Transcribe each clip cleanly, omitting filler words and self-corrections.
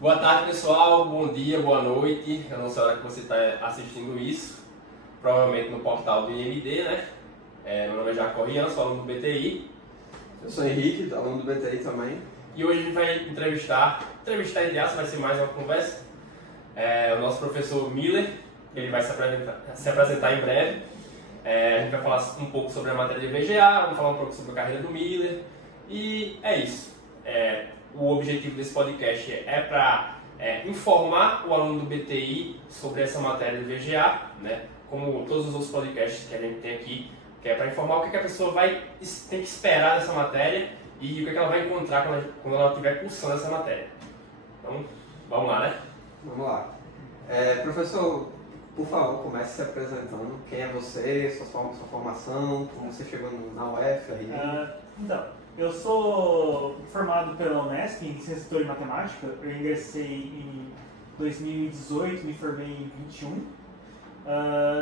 Boa tarde, pessoal. Bom dia, boa noite. Eu não sei a hora que você está assistindo isso. Provavelmente no portal do IMD, né? Meu nome é Jaco Rian, sou aluno do BTI. Eu sou Henrique, aluno do BTI também. E hoje a gente vai entrevistar entre aspas, vai ser mais uma conversa. O nosso professor Miller, ele vai se apresentar em breve. A gente vai falar um pouco sobre a matéria de VGA, vamos falar um pouco sobre a carreira do Miller. E é isso. O objetivo desse podcast é para informar o aluno do BTI sobre essa matéria de VGA, né? Como todos os outros podcasts que a gente tem aqui, que é para informar o que a pessoa tem que esperar dessa matéria e o que ela vai encontrar quando ela estiver cursando essa matéria. Então, vamos lá, né? Vamos lá. Professor, por favor, comece se apresentando. Quem é você, sua formação, como você chegou na UF aí? Então, eu sou formado pela Unesp em Ciência História e Matemática. Eu ingressei em 2018, me formei em 21.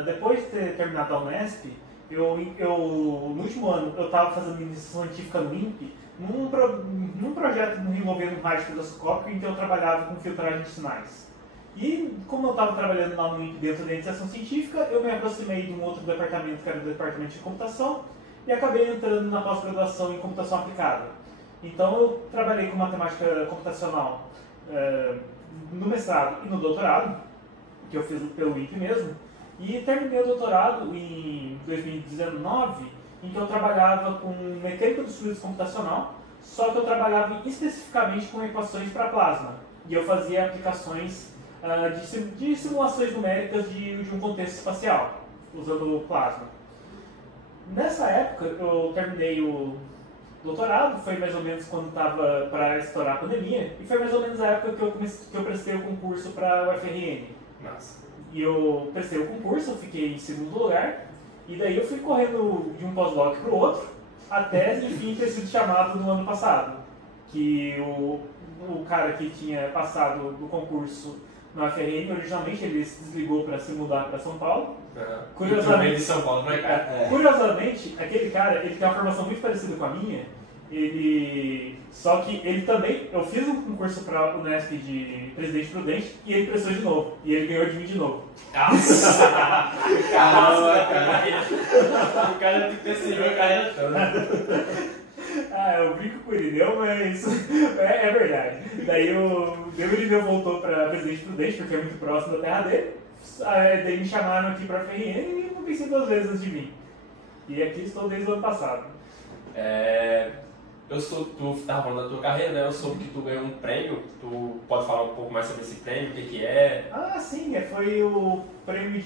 Depois de ter terminado a Unesp, no último ano eu estava fazendo iniciação científica no INPE, num projeto envolvendo rádio telescópio em que eu trabalhava com filtragem de sinais. E como eu estava trabalhando lá no INPE dentro da iniciação científica, eu me aproximei de um outro departamento, que era o departamento de computação, e acabei entrando na pós-graduação em computação aplicada. Então eu trabalhei com matemática computacional no mestrado e no doutorado, que eu fiz pelo INPE mesmo, e terminei o doutorado em 2019, em que eu trabalhava com mecânica dos fluidos computacional, só que eu trabalhava especificamente com equações para plasma, e eu fazia aplicações de simulações numéricas de um contexto espacial, usando plasma. Nessa época, eu terminei o doutorado, foi mais ou menos quando estava para estourar a pandemia, e foi mais ou menos a época que eu prestei o concurso para a UFRN. Nossa. E eu prestei o concurso, eu fiquei em segundo lugar, e daí eu fui correndo de um pós-doc para o outro, até enfim ter sido chamado no ano passado. Que o cara que tinha passado do concurso na UFRN, originalmente ele se desligou para se mudar para São Paulo. Curiosamente, de São Paulo pra cá. Curiosamente, aquele cara, ele tem uma formação muito parecida com a minha. Só que ele também, eu fiz um concurso para o Unesp de Presidente Prudente e ele prestou de novo. E ele ganhou de mim de novo. Nossa! Caramba, cara. O cara tem que ter seguido a carreira toda. Eu brinco com ele, deu, mas é verdade. Daí o Demolideu voltou para Presidente Prudente, porque é muito próximo da terra dele. Daí me chamaram aqui para a FRN e não pensei duas vezes antes de vir. E aqui estou desde o ano passado. Tu estava falando da tua carreira, né? Eu soube que tu ganhou um prêmio. Tu pode falar um pouco mais sobre esse prêmio, o que é? Sim, foi o prêmio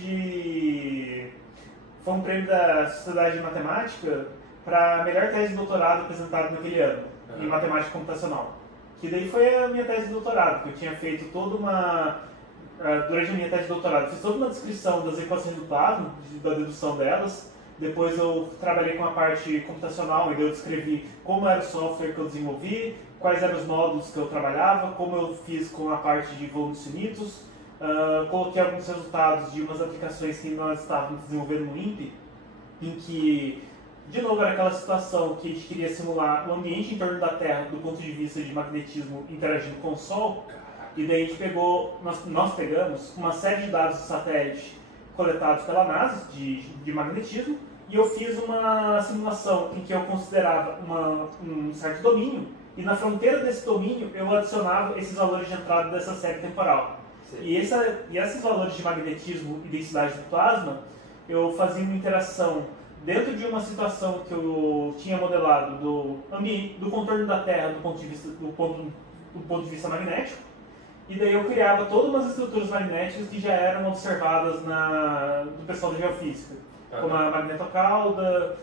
Foi um prêmio da Sociedade de Matemática para a melhor tese de doutorado apresentada naquele ano, em matemática computacional. Que daí foi a minha tese de doutorado, que eu tinha feito durante a minha tese de doutorado, fiz toda uma descrição das equações do plasma, da dedução delas. Depois eu trabalhei com a parte computacional, e eu descrevi como era o software que eu desenvolvi, quais eram os módulos que eu trabalhava, como eu fiz com a parte de volumes finitos. Coloquei alguns resultados de umas aplicações que nós estávamos desenvolvendo no INPE, em que, de novo, era aquela situação que a gente queria simular o ambiente em torno da Terra do ponto de vista de magnetismo interagindo com o Sol. E daí a gente nós pegamos uma série de dados do satélite coletados pela NASA de magnetismo, e eu fiz uma simulação em que eu considerava um certo domínio, e na fronteira desse domínio eu adicionava esses valores de entrada dessa série temporal. E esses valores de magnetismo e densidade do plasma, eu fazia uma interação dentro de uma situação que eu tinha modelado do contorno da Terra do ponto de vista magnético. E daí eu criava todas umas estruturas magnéticas que já eram observadas do pessoal da geofísica, como a magnetocauda.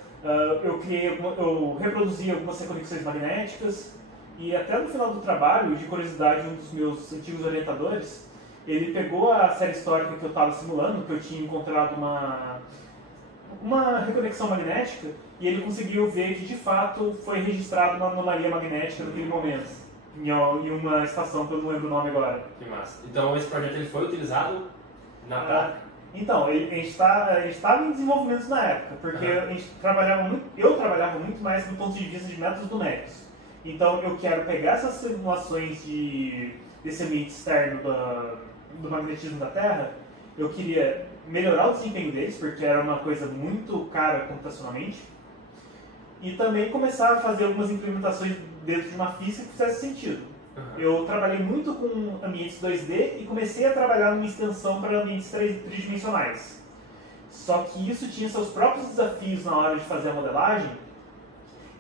Eu reproduzia algumas reconexões magnéticas, e até no final do trabalho, de curiosidade, um dos meus antigos orientadores, ele pegou a série histórica que eu estava simulando, que eu tinha encontrado uma reconexão magnética, e ele conseguiu ver que de fato foi registrada uma anomalia magnética naquele momento, em uma estação que eu não lembro o nome agora. Que massa. Então esse projeto ele foi utilizado na prática? Então, a gente estava em desenvolvimento na época, porque eu trabalhava muito mais do ponto de vista de métodos numéricos. Então eu quero pegar essas simulações desse ambiente externo do magnetismo da Terra, eu queria melhorar o desempenho deles, porque era uma coisa muito cara computacionalmente, e também começar a fazer algumas implementações dentro de uma física que fizesse sentido. Eu trabalhei muito com ambientes 2D e comecei a trabalhar numa extensão para ambientes tridimensionais. Só que isso tinha seus próprios desafios na hora de fazer a modelagem,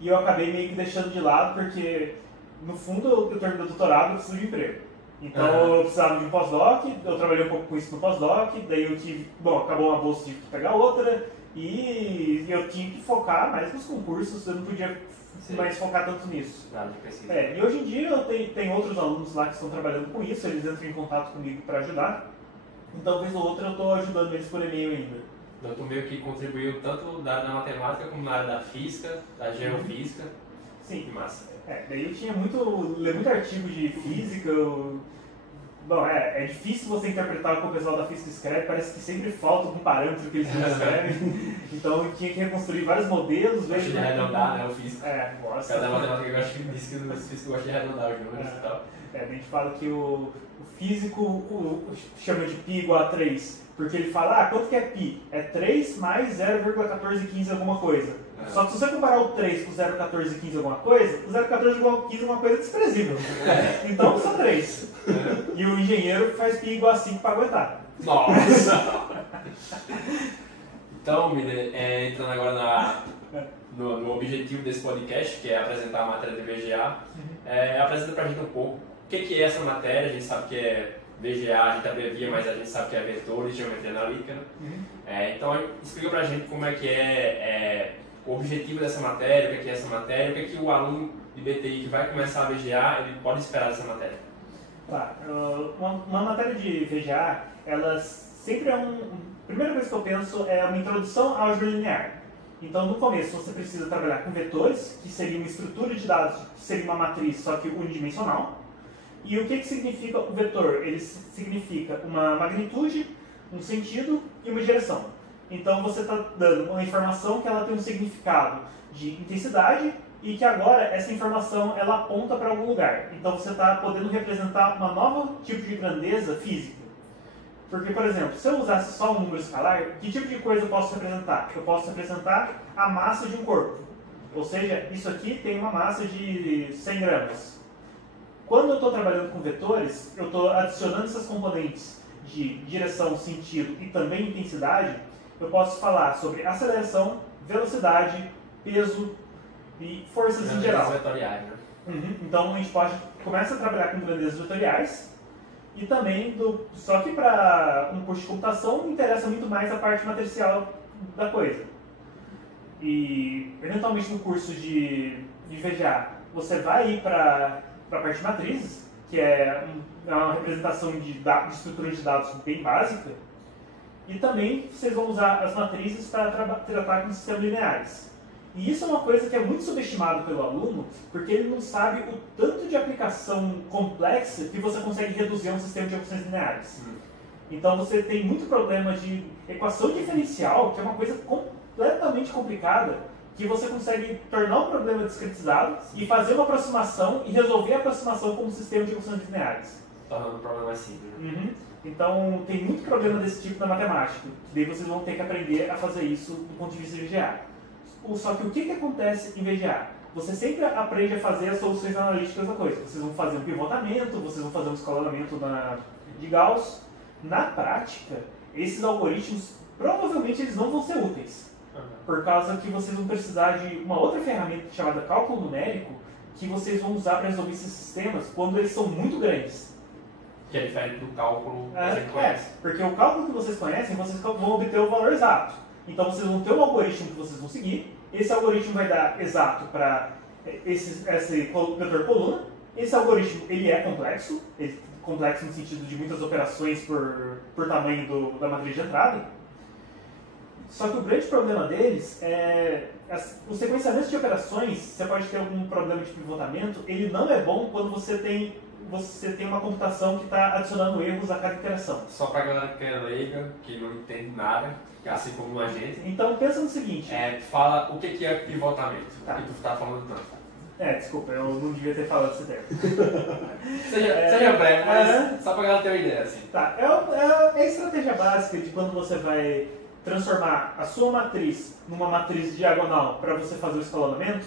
e eu acabei meio que deixando de lado, porque no fundo eu terminei o doutorado e preciso de emprego. Então eu precisava de um pós-doc, eu trabalhei um pouco com isso no pós-doc, daí eu tive, acabou uma bolsa, tive que pegar outra, e eu tinha que focar mais nos concursos, eu não podia mais focar tanto nisso. E hoje em dia eu tenho outros alunos lá que estão trabalhando com isso, eles entram em contato comigo para ajudar, então vez ou outra eu estou ajudando eles por e-mail ainda. Então tu meio que contribuiu tanto na área da matemática como na área da física, da geofísica. Sim. Que massa. Daí eu tinha li muito artigo de física. Bom, é difícil você interpretar o que o pessoal da física escreve, parece que sempre falta algum parâmetro que eles não escrevem. Então eu tinha que reconstruir vários modelos. Gosto de arredondar, né, o físico. Gosta. Cada matemática eu acho que diz que o físico gosta de arredondar os números e tal. A gente fala que o físico chama de π igual a 3, porque ele fala, quanto que é π? É 3 mais 0,1415 alguma coisa. Só que se você comparar o 3 com 0,1415 alguma coisa, o 0,1415 é uma coisa desprezível. Então só 3. E o engenheiro faz π igual a 5 para aguentar. Nossa! Então, Miller, entrando agora no objetivo desse podcast, que é apresentar a matéria de VGA, apresenta pra gente um pouco o que é essa matéria. A gente sabe que é VGA, a gente abrevia, mas a gente sabe que é vetores, geometria analítica. Então, explica pra gente como é que é o objetivo dessa matéria, o que é essa matéria, o que o aluno de BTI que vai começar a VGA ele pode esperar dessa matéria. Uma matéria de VGA, ela sempre a primeira coisa que eu penso é uma introdução à álgebra linear. Então, no começo, você precisa trabalhar com vetores, que seria uma estrutura de dados, que seria uma matriz, só que unidimensional. E o que significa o vetor? Ele significa uma magnitude, um sentido e uma direção. Então, você está dando uma informação que ela tem um significado de intensidade e que agora essa informação ela aponta para algum lugar. Então, você está podendo representar uma nova tipo de grandeza física. Porque, por exemplo, se eu usasse só um número escalar, que tipo de coisa eu posso representar? Eu posso representar a massa de um corpo. Ou seja, isso aqui tem uma massa de 100 gramas. Quando eu estou trabalhando com vetores, eu estou adicionando essas componentes de direção, sentido e também intensidade. Eu posso falar sobre aceleração, velocidade, peso e forças em geral. Vetoriais, né? Então a gente começa a trabalhar com grandezas vetoriais. E também, só que para um curso de computação, me interessa muito mais a parte matricial da coisa. E, eventualmente, no curso de VGA, você vai ir para a parte de matrizes, que é uma representação de estrutura de dados bem básica. E também, vocês vão usar as matrizes para tratar com sistemas lineares. E isso é uma coisa que é muito subestimado pelo aluno, porque ele não sabe o tanto de aplicação complexa que você consegue reduzir a um sistema de equações lineares. Então você tem muito problema de equação diferencial, que é uma coisa completamente complicada, que você consegue tornar um problema discretizado e fazer uma aproximação e resolver a aproximação como um sistema de equações lineares. Tornando o problema mais simples, né? Então tem muito problema desse tipo na matemática, que daí vocês vão ter que aprender a fazer isso do ponto de vista de VGA. Só que o que acontece em VGA? Você sempre aprende a fazer as soluções analíticas da coisa. Vocês vão fazer um pivotamento, vocês vão fazer um escalonamento de Gauss. Na prática, esses algoritmos, provavelmente eles não vão ser úteis. Por causa que vocês vão precisar de uma outra ferramenta chamada cálculo numérico, que vocês vão usar para resolver esses sistemas quando eles são muito grandes. Que é diferente do cálculo que a gente conhece. Porque o cálculo que vocês conhecem, vocês vão obter o valor exato. Então vocês vão ter um algoritmo que vocês vão seguir, esse algoritmo vai dar exato para esse vetor coluna. Esse algoritmo ele é complexo no sentido de muitas operações por tamanho da matriz de entrada. Só que o grande problema deles é o sequenciamento de operações. Você pode ter algum problema de pivotamento, ele não é bom quando você tem uma computação que está adicionando erros a cada interação. Só para a galera que é leiga, que não entende nada, assim como a gente. Então pensa no seguinte. Fala o que é pivotamento, Tá. que tu está falando tanto. Desculpa, eu não devia ter falado esse termo. seja breve, mas só pra galera ter uma ideia, assim. Tá, é a estratégia básica de quando você vai transformar a sua matriz numa matriz diagonal para você fazer o escalonamento.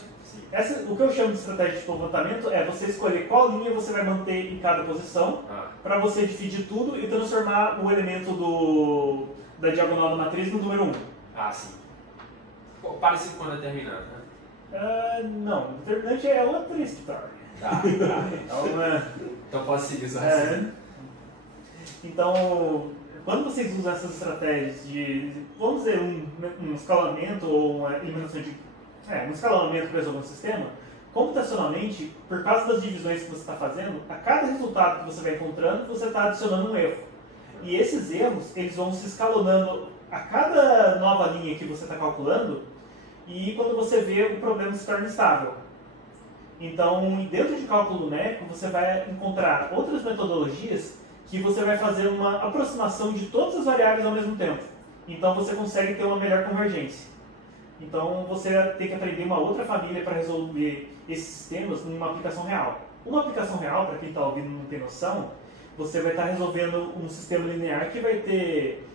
O que eu chamo de estratégia de levantamento é você escolher qual linha você vai manter em cada posição para você dividir tudo e transformar o elemento da diagonal da matriz no número 1. Ah, sim. Parecido com o determinante, né? Não, o determinante é outra história. Tá. Então pode seguir só assim. Então, quando vocês usam essas estratégias de, vamos dizer, um escalamento ou uma eliminação um escalonamento para resolver um sistema, computacionalmente, por causa das divisões que você está fazendo, a cada resultado que você vai encontrando, você está adicionando um erro. E esses erros, eles vão se escalonando a cada nova linha que você está calculando, e quando você vê, o problema se torna estável. Então, dentro de cálculo numérico, você vai encontrar outras metodologias que você vai fazer uma aproximação de todas as variáveis ao mesmo tempo. Então, você consegue ter uma melhor convergência. Então, você tem que aprender uma outra família para resolver esses sistemas numa aplicação real. Uma aplicação real, para quem está ouvindo e não tem noção, você vai estar resolvendo um sistema linear que vai ter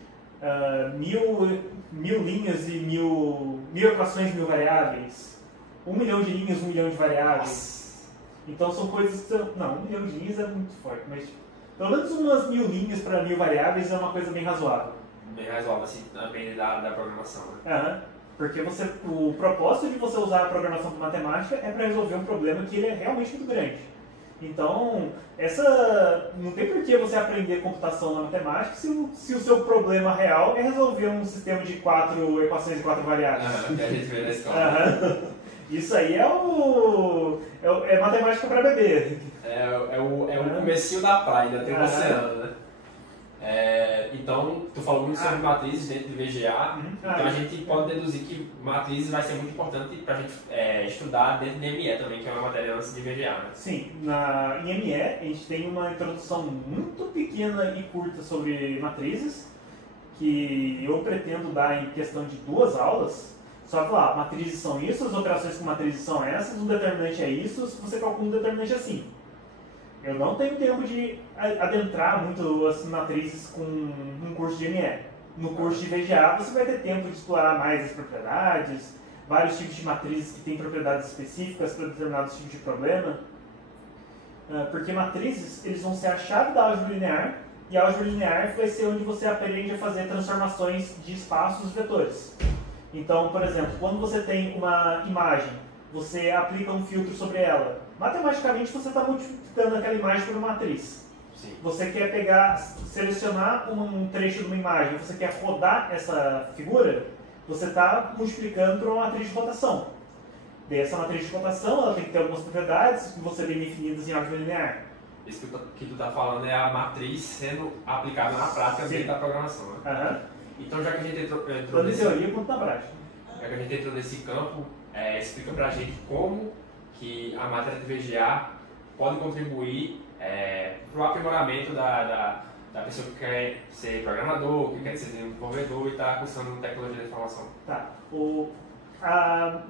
mil linhas e mil equações, 1000 variáveis, 1 milhão de linhas, 1 milhão de variáveis. Então são coisas que... Não, 1 milhão de linhas é muito forte, mas pelo menos umas 1000 linhas para 1000 variáveis é uma coisa bem razoável. Bem razoável, assim, depende da programação, né? Porque o propósito de você usar a programação para matemática é para resolver um problema que ele é realmente muito grande. Então, não tem por que você aprender computação na matemática se o seu problema real é resolver um sistema de 4 equações e 4 variáveis. Que a gente vê na escola. Isso aí é matemática para bebê. É o comecinho da praia, ainda tem o oceano, né? Então, tu falou muito sobre matrizes dentro de VGA, então a gente pode deduzir que matrizes vai ser muito importante para a gente estudar dentro de ME também, que é uma matéria antes de VGA, né? Sim, em ME a gente tem uma introdução muito pequena e curta sobre matrizes, que eu pretendo dar em questão de 2 aulas. Só falar, matrizes são isso, as operações com matrizes são essas, um determinante é isso, se você calcula um determinante assim. Eu não tenho tempo de adentrar muito as matrizes com um curso de ME. No curso de VGA você vai ter tempo de explorar mais as propriedades, vários tipos de matrizes que têm propriedades específicas para determinados tipos de problema. Porque matrizes, eles vão ser a chave da álgebra linear, e a álgebra linear vai ser onde você aprende a fazer transformações de espaços e vetores. Então, por exemplo, quando você tem uma imagem, você aplica um filtro sobre ela. Matematicamente, você está multiplicando aquela imagem por uma matriz. Sim. Você quer selecionar um trecho de uma imagem, você quer rodar essa figura, você está multiplicando por uma matriz de rotação. Dessa matriz de rotação, ela tem que ter algumas propriedades que vão ser bem definidas em álgebra linear. Isso que tu está falando é a matriz sendo aplicada na prática dentro da programação, né? Então, já que a gente entrou tanto em teoria quanto na prática. Já que a gente entrou nesse campo, explica pra gente como que a matéria de VGA pode contribuir para o aprimoramento da pessoa que quer ser programador, que quer ser desenvolvedor e está cursando tecnologia da informação. Tá. A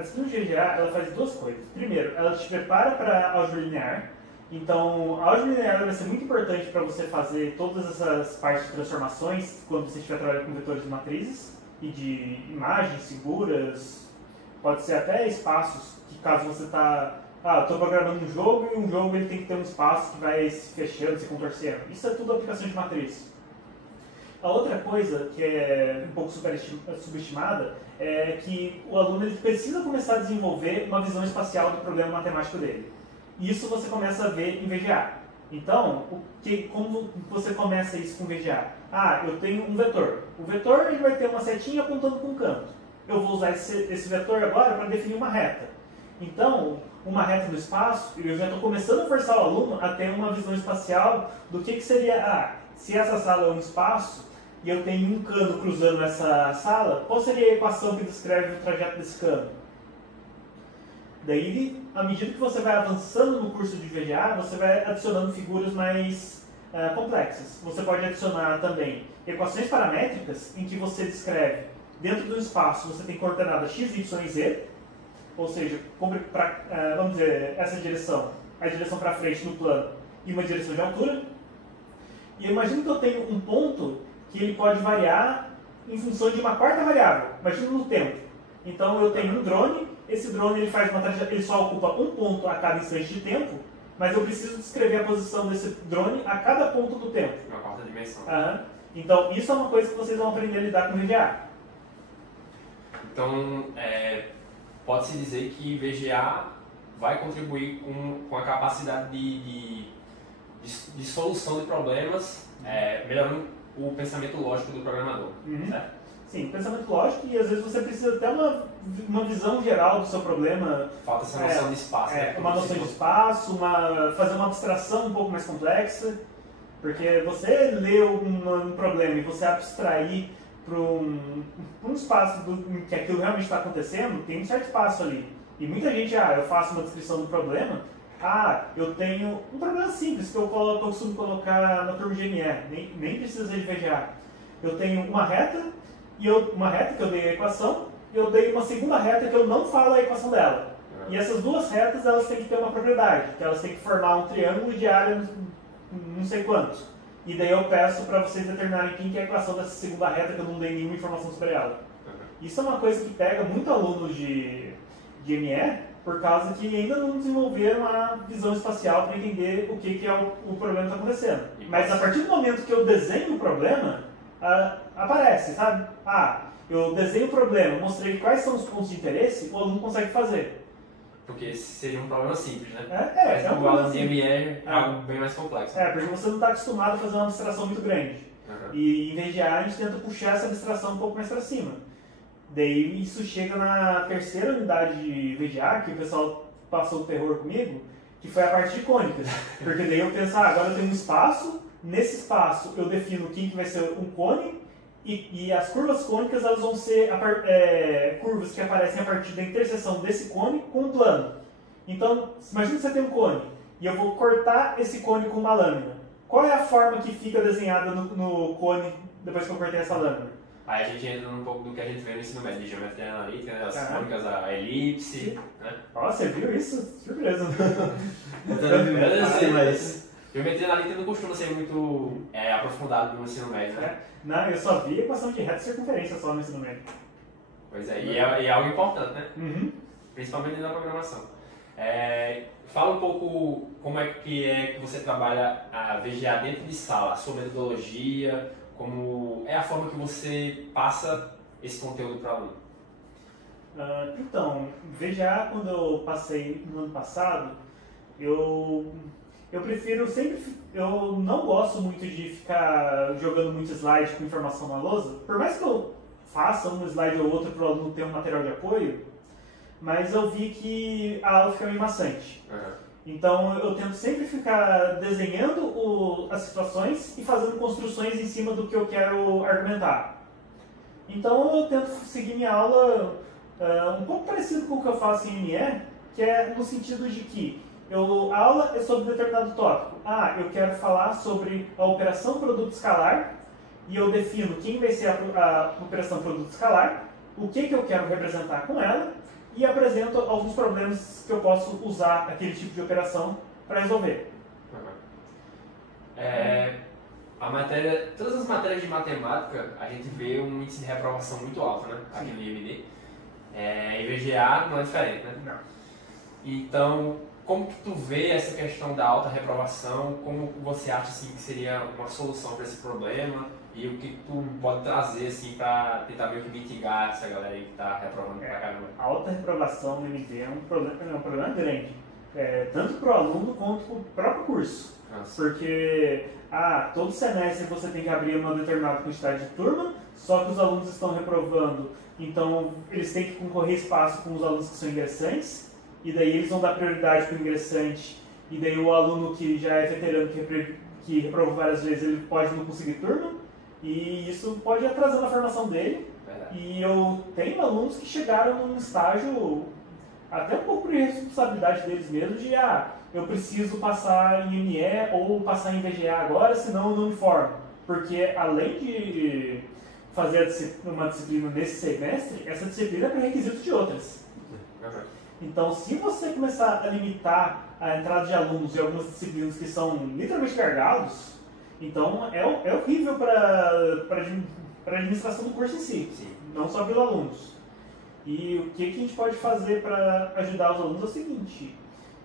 disciplina de VGA ela faz 2 coisas. Primeiro, ela te prepara para a álgebra linear. Então, a álgebra linear vai ser muito importante para você fazer todas essas partes de transformações quando você estiver trabalhando com vetores de matrizes e de imagens, figuras, pode ser até espaços, que caso você está... estou programando um jogo e um jogo ele tem que ter um espaço que vai se fechando, se contorcendo. Isso é tudo aplicação de matriz. A outra coisa que é um pouco subestimada é que o aluno ele precisa começar a desenvolver uma visão espacial do problema matemático dele. Isso você começa a ver em VGA. Então, como você começa isso com VGA? Eu tenho um vetor. O vetor ele vai ter uma setinha apontando para um canto. Eu vou usar esse vetor agora para definir uma reta. Então, uma reta no espaço, eu já estou começando a forçar o aluno a ter uma visão espacial do que seria, se essa sala é um espaço e eu tenho um cano cruzando essa sala, qual seria a equação que descreve o trajeto desse cano? Daí, à medida que você vai avançando no curso de VGA, você vai adicionando figuras mais complexas. Você pode adicionar também equações paramétricas em que você descreve, dentro do espaço, você tem coordenadas x, y e z. ou seja, vamos dizer, essa direção, a direção para frente do plano e uma direção de altura. E eu imagino que eu tenho um ponto que ele pode variar em função de uma quarta variável, imagina no tempo. Então eu tenho um drone, esse drone ele só ocupa um ponto a cada instante de tempo, mas eu preciso descrever a posição desse drone a cada ponto do tempo. Uma quarta dimensão. Então isso é uma coisa que vocês vão aprender a lidar com VGA. Então, pode-se dizer que VGA vai contribuir com a capacidade de solução de problemas, melhorando o pensamento lógico do programador, certo? Sim, pensamento lógico, e às vezes você precisa ter uma visão geral do seu problema. Falta essa noção de espaço. Uma noção de espaço, fazer uma abstração um pouco mais complexa, porque você lê um problema e você abstrair para um espaço em que aquilo realmente está acontecendo, tem um certo espaço ali. E muita gente, eu faço uma descrição do problema, eu tenho um problema simples que eu costumo colocar na turma de ME, nem precisa de VGA. Eu tenho uma reta que eu dei a equação, e eu dei uma segunda reta que eu não falo a equação dela. E essas duas retas, elas têm que ter uma propriedade, que elas têm que formar um triângulo de área não sei quanto. E daí eu peço para vocês determinarem quem que é a equação dessa segunda reta que eu não dei nenhuma informação sobre ela. Isso é uma coisa que pega muito alunos de ME, por causa que ainda não desenvolveram a visão espacial para entender o que é o problema que está acontecendo. Mas a partir do momento que eu desenho o problema, aparece, sabe? Eu desenho o problema, mostrei quais são os pontos de interesse, o aluno consegue fazer. Porque seria um problema simples, né? Mas um problema de ME é algo bem mais complexo. Porque você não está acostumado a fazer uma abstração muito grande. E em VGA a gente tenta puxar essa abstração um pouco mais para cima. Daí isso chega na terceira unidade de VGA, que o pessoal passou o terror comigo, que foi a parte de cônicas. Porque daí eu penso, agora eu tenho um espaço, nesse espaço eu defino quem que vai ser um cone, e as curvas cônicas elas vão ser curvas que aparecem a partir da interseção desse cone com um plano. Então, imagina que você tem um cone, e eu vou cortar esse cone com uma lâmina. Qual é a forma que fica desenhada no cone depois que eu cortei essa lâmina? Aí a gente entra um pouco do que a gente vê no ensino médio, de geometria analítica, né? As cônicas, a elipse, né? Você viu isso? Surpresa. Geometria analítica não costuma ser muito aprofundado no ensino médio, né? Não, eu só vi equação de reta e circunferência só no ensino médio. Pois é, e é algo importante, né? Principalmente na programação. Fala um pouco como é que você trabalha a VGA dentro de sala, a sua metodologia, como é a forma que você passa esse conteúdo para o aluno. Então, VGA, quando eu passei no ano passado, eu prefiro sempre... Eu não gosto muito de ficar jogando muito slide com informação na lousa. Por mais que eu faça um slide ou outro para o aluno ter um material de apoio, mas eu vi que a aula fica meio maçante. Então eu tento sempre ficar desenhando as situações e fazendo construções em cima do que eu quero argumentar. Então eu tento seguir minha aula um pouco parecido com o que eu faço em ME, que é no sentido de que a aula é sobre determinado tópico. Eu quero falar sobre a operação produto escalar, e eu defino quem vai ser a operação produto escalar, o que eu quero representar com ela, e apresento alguns problemas que eu posso usar aquele tipo de operação para resolver. Todas as matérias de matemática, a gente vê um índice de reprovação muito alto, né? Aqui no IMD. Em VGA não é diferente, né? Não. Então, como que tu vê essa questão da alta reprovação? Como você acha assim, que seria uma solução para esse problema? E o que tu pode trazer assim, para tentar meio que mitigar essa galera aí que está reprovando pra caramba? A alta reprovação no MD é um problema grande. Tanto para o aluno quanto para o próprio curso. Nossa. Porque todo semestre você tem que abrir uma determinada quantidade de turma, só que os alunos estão reprovando, então eles têm que concorrer espaço com os alunos que são ingressantes, e daí eles vão dar prioridade para o ingressante, e daí o aluno que já é veterano, que reprovou várias vezes, ele pode não conseguir turma, e isso pode ir atrasando a formação dele. Verdade. E eu tenho alunos que chegaram num estágio, até um pouco de responsabilidade deles mesmo, de eu preciso passar em ME ou passar em VGA agora, senão eu não me formo. Porque além de fazer uma disciplina nesse semestre, essa disciplina é pré-requisito de outras. Então, se você começar a limitar a entrada de alunos em algumas disciplinas que são literalmente gargalos, então é horrível para a administração do curso em si, não só pelos alunos. E o que a gente pode fazer para ajudar os alunos é o seguinte: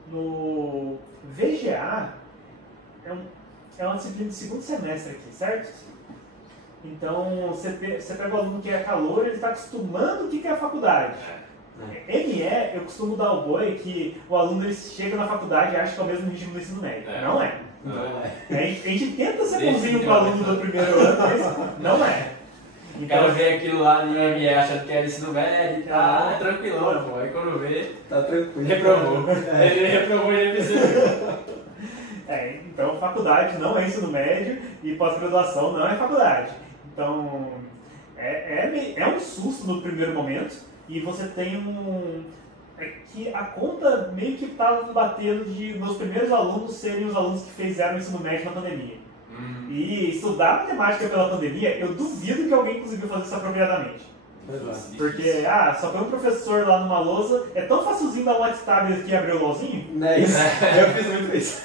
no VGA é uma disciplina de segundo semestre aqui, certo? Então você pega o aluno que é calor, ele está acostumando o que é a faculdade. ME, eu costumo dar o boi que o aluno ele chega na faculdade e acha que é o mesmo ritmo do ensino médio. Não é. A gente tenta ser bonzinho com o aluno do primeiro ano, mas não é. O cara vê aquilo lá no ME achando que era ensino médio e tá tranquilão, pô. Aí quando vê, tá tranquilo. Reprovou. Ele reprovou e ele percebeu. Então faculdade não é ensino médio e pós-graduação não é faculdade. Então é um susto no primeiro momento. E você tem que a conta meio que estava batendo de meus primeiros alunos serem os alunos que fizeram ensino médio na pandemia. E estudar matemática pela pandemia, eu duvido que alguém conseguiu fazer isso apropriadamente. Porque, só foi um professor lá numa lousa, é tão facilzinho dar um WhatsApp aqui e abrir o LOLzinho? Não é isso? Eu fiz muito isso.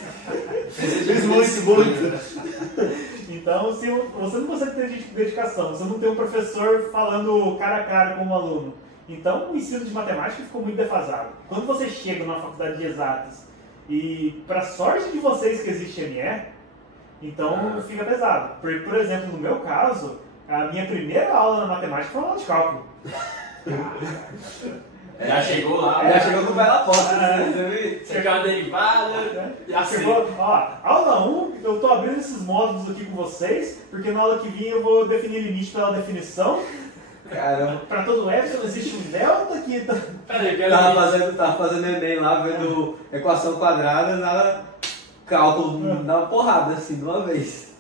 Fiz muito. Então, se você não consegue ter dedicação, você não tem um professor falando cara a cara com um aluno, então o ensino de matemática ficou muito defasado. Quando você chega numa faculdade de exatas e, para sorte de vocês que existe ME, então fica pesado. Por exemplo, no meu caso, a minha primeira aula na matemática foi uma aula de cálculo. Já chegou lá. Já chegou com o pé na porta. Chegou uma derivada. Chegou, aula 1, eu estou abrindo esses módulos aqui com vocês, porque na aula que vem eu vou definir limite pela definição. Caramba. Para todo epsilon existe um delta que... Tava fazendo Enem lá, vendo equação quadrada, nada, cálculo, dá uma porrada assim, de uma vez.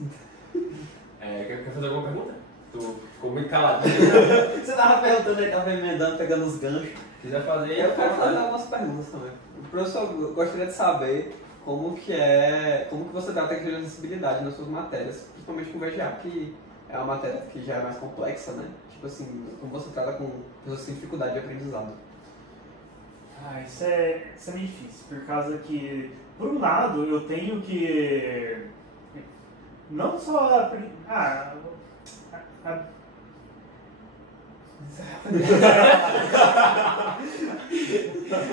Quer fazer alguma pergunta? Tu ficou muito calado. Você tava perguntando aí, tava emendando, pegando os ganchos. Se quiser fazer... Eu quero fazer algumas perguntas também. Professor, eu gostaria de saber como que você trata a questão de acessibilidade nas suas matérias, principalmente com o VGA, que é uma matéria que já é mais complexa, né? Tipo assim, como você trata com pessoas que têm dificuldade de aprendizado? Isso é meio difícil, por causa que, por um lado, eu tenho que não só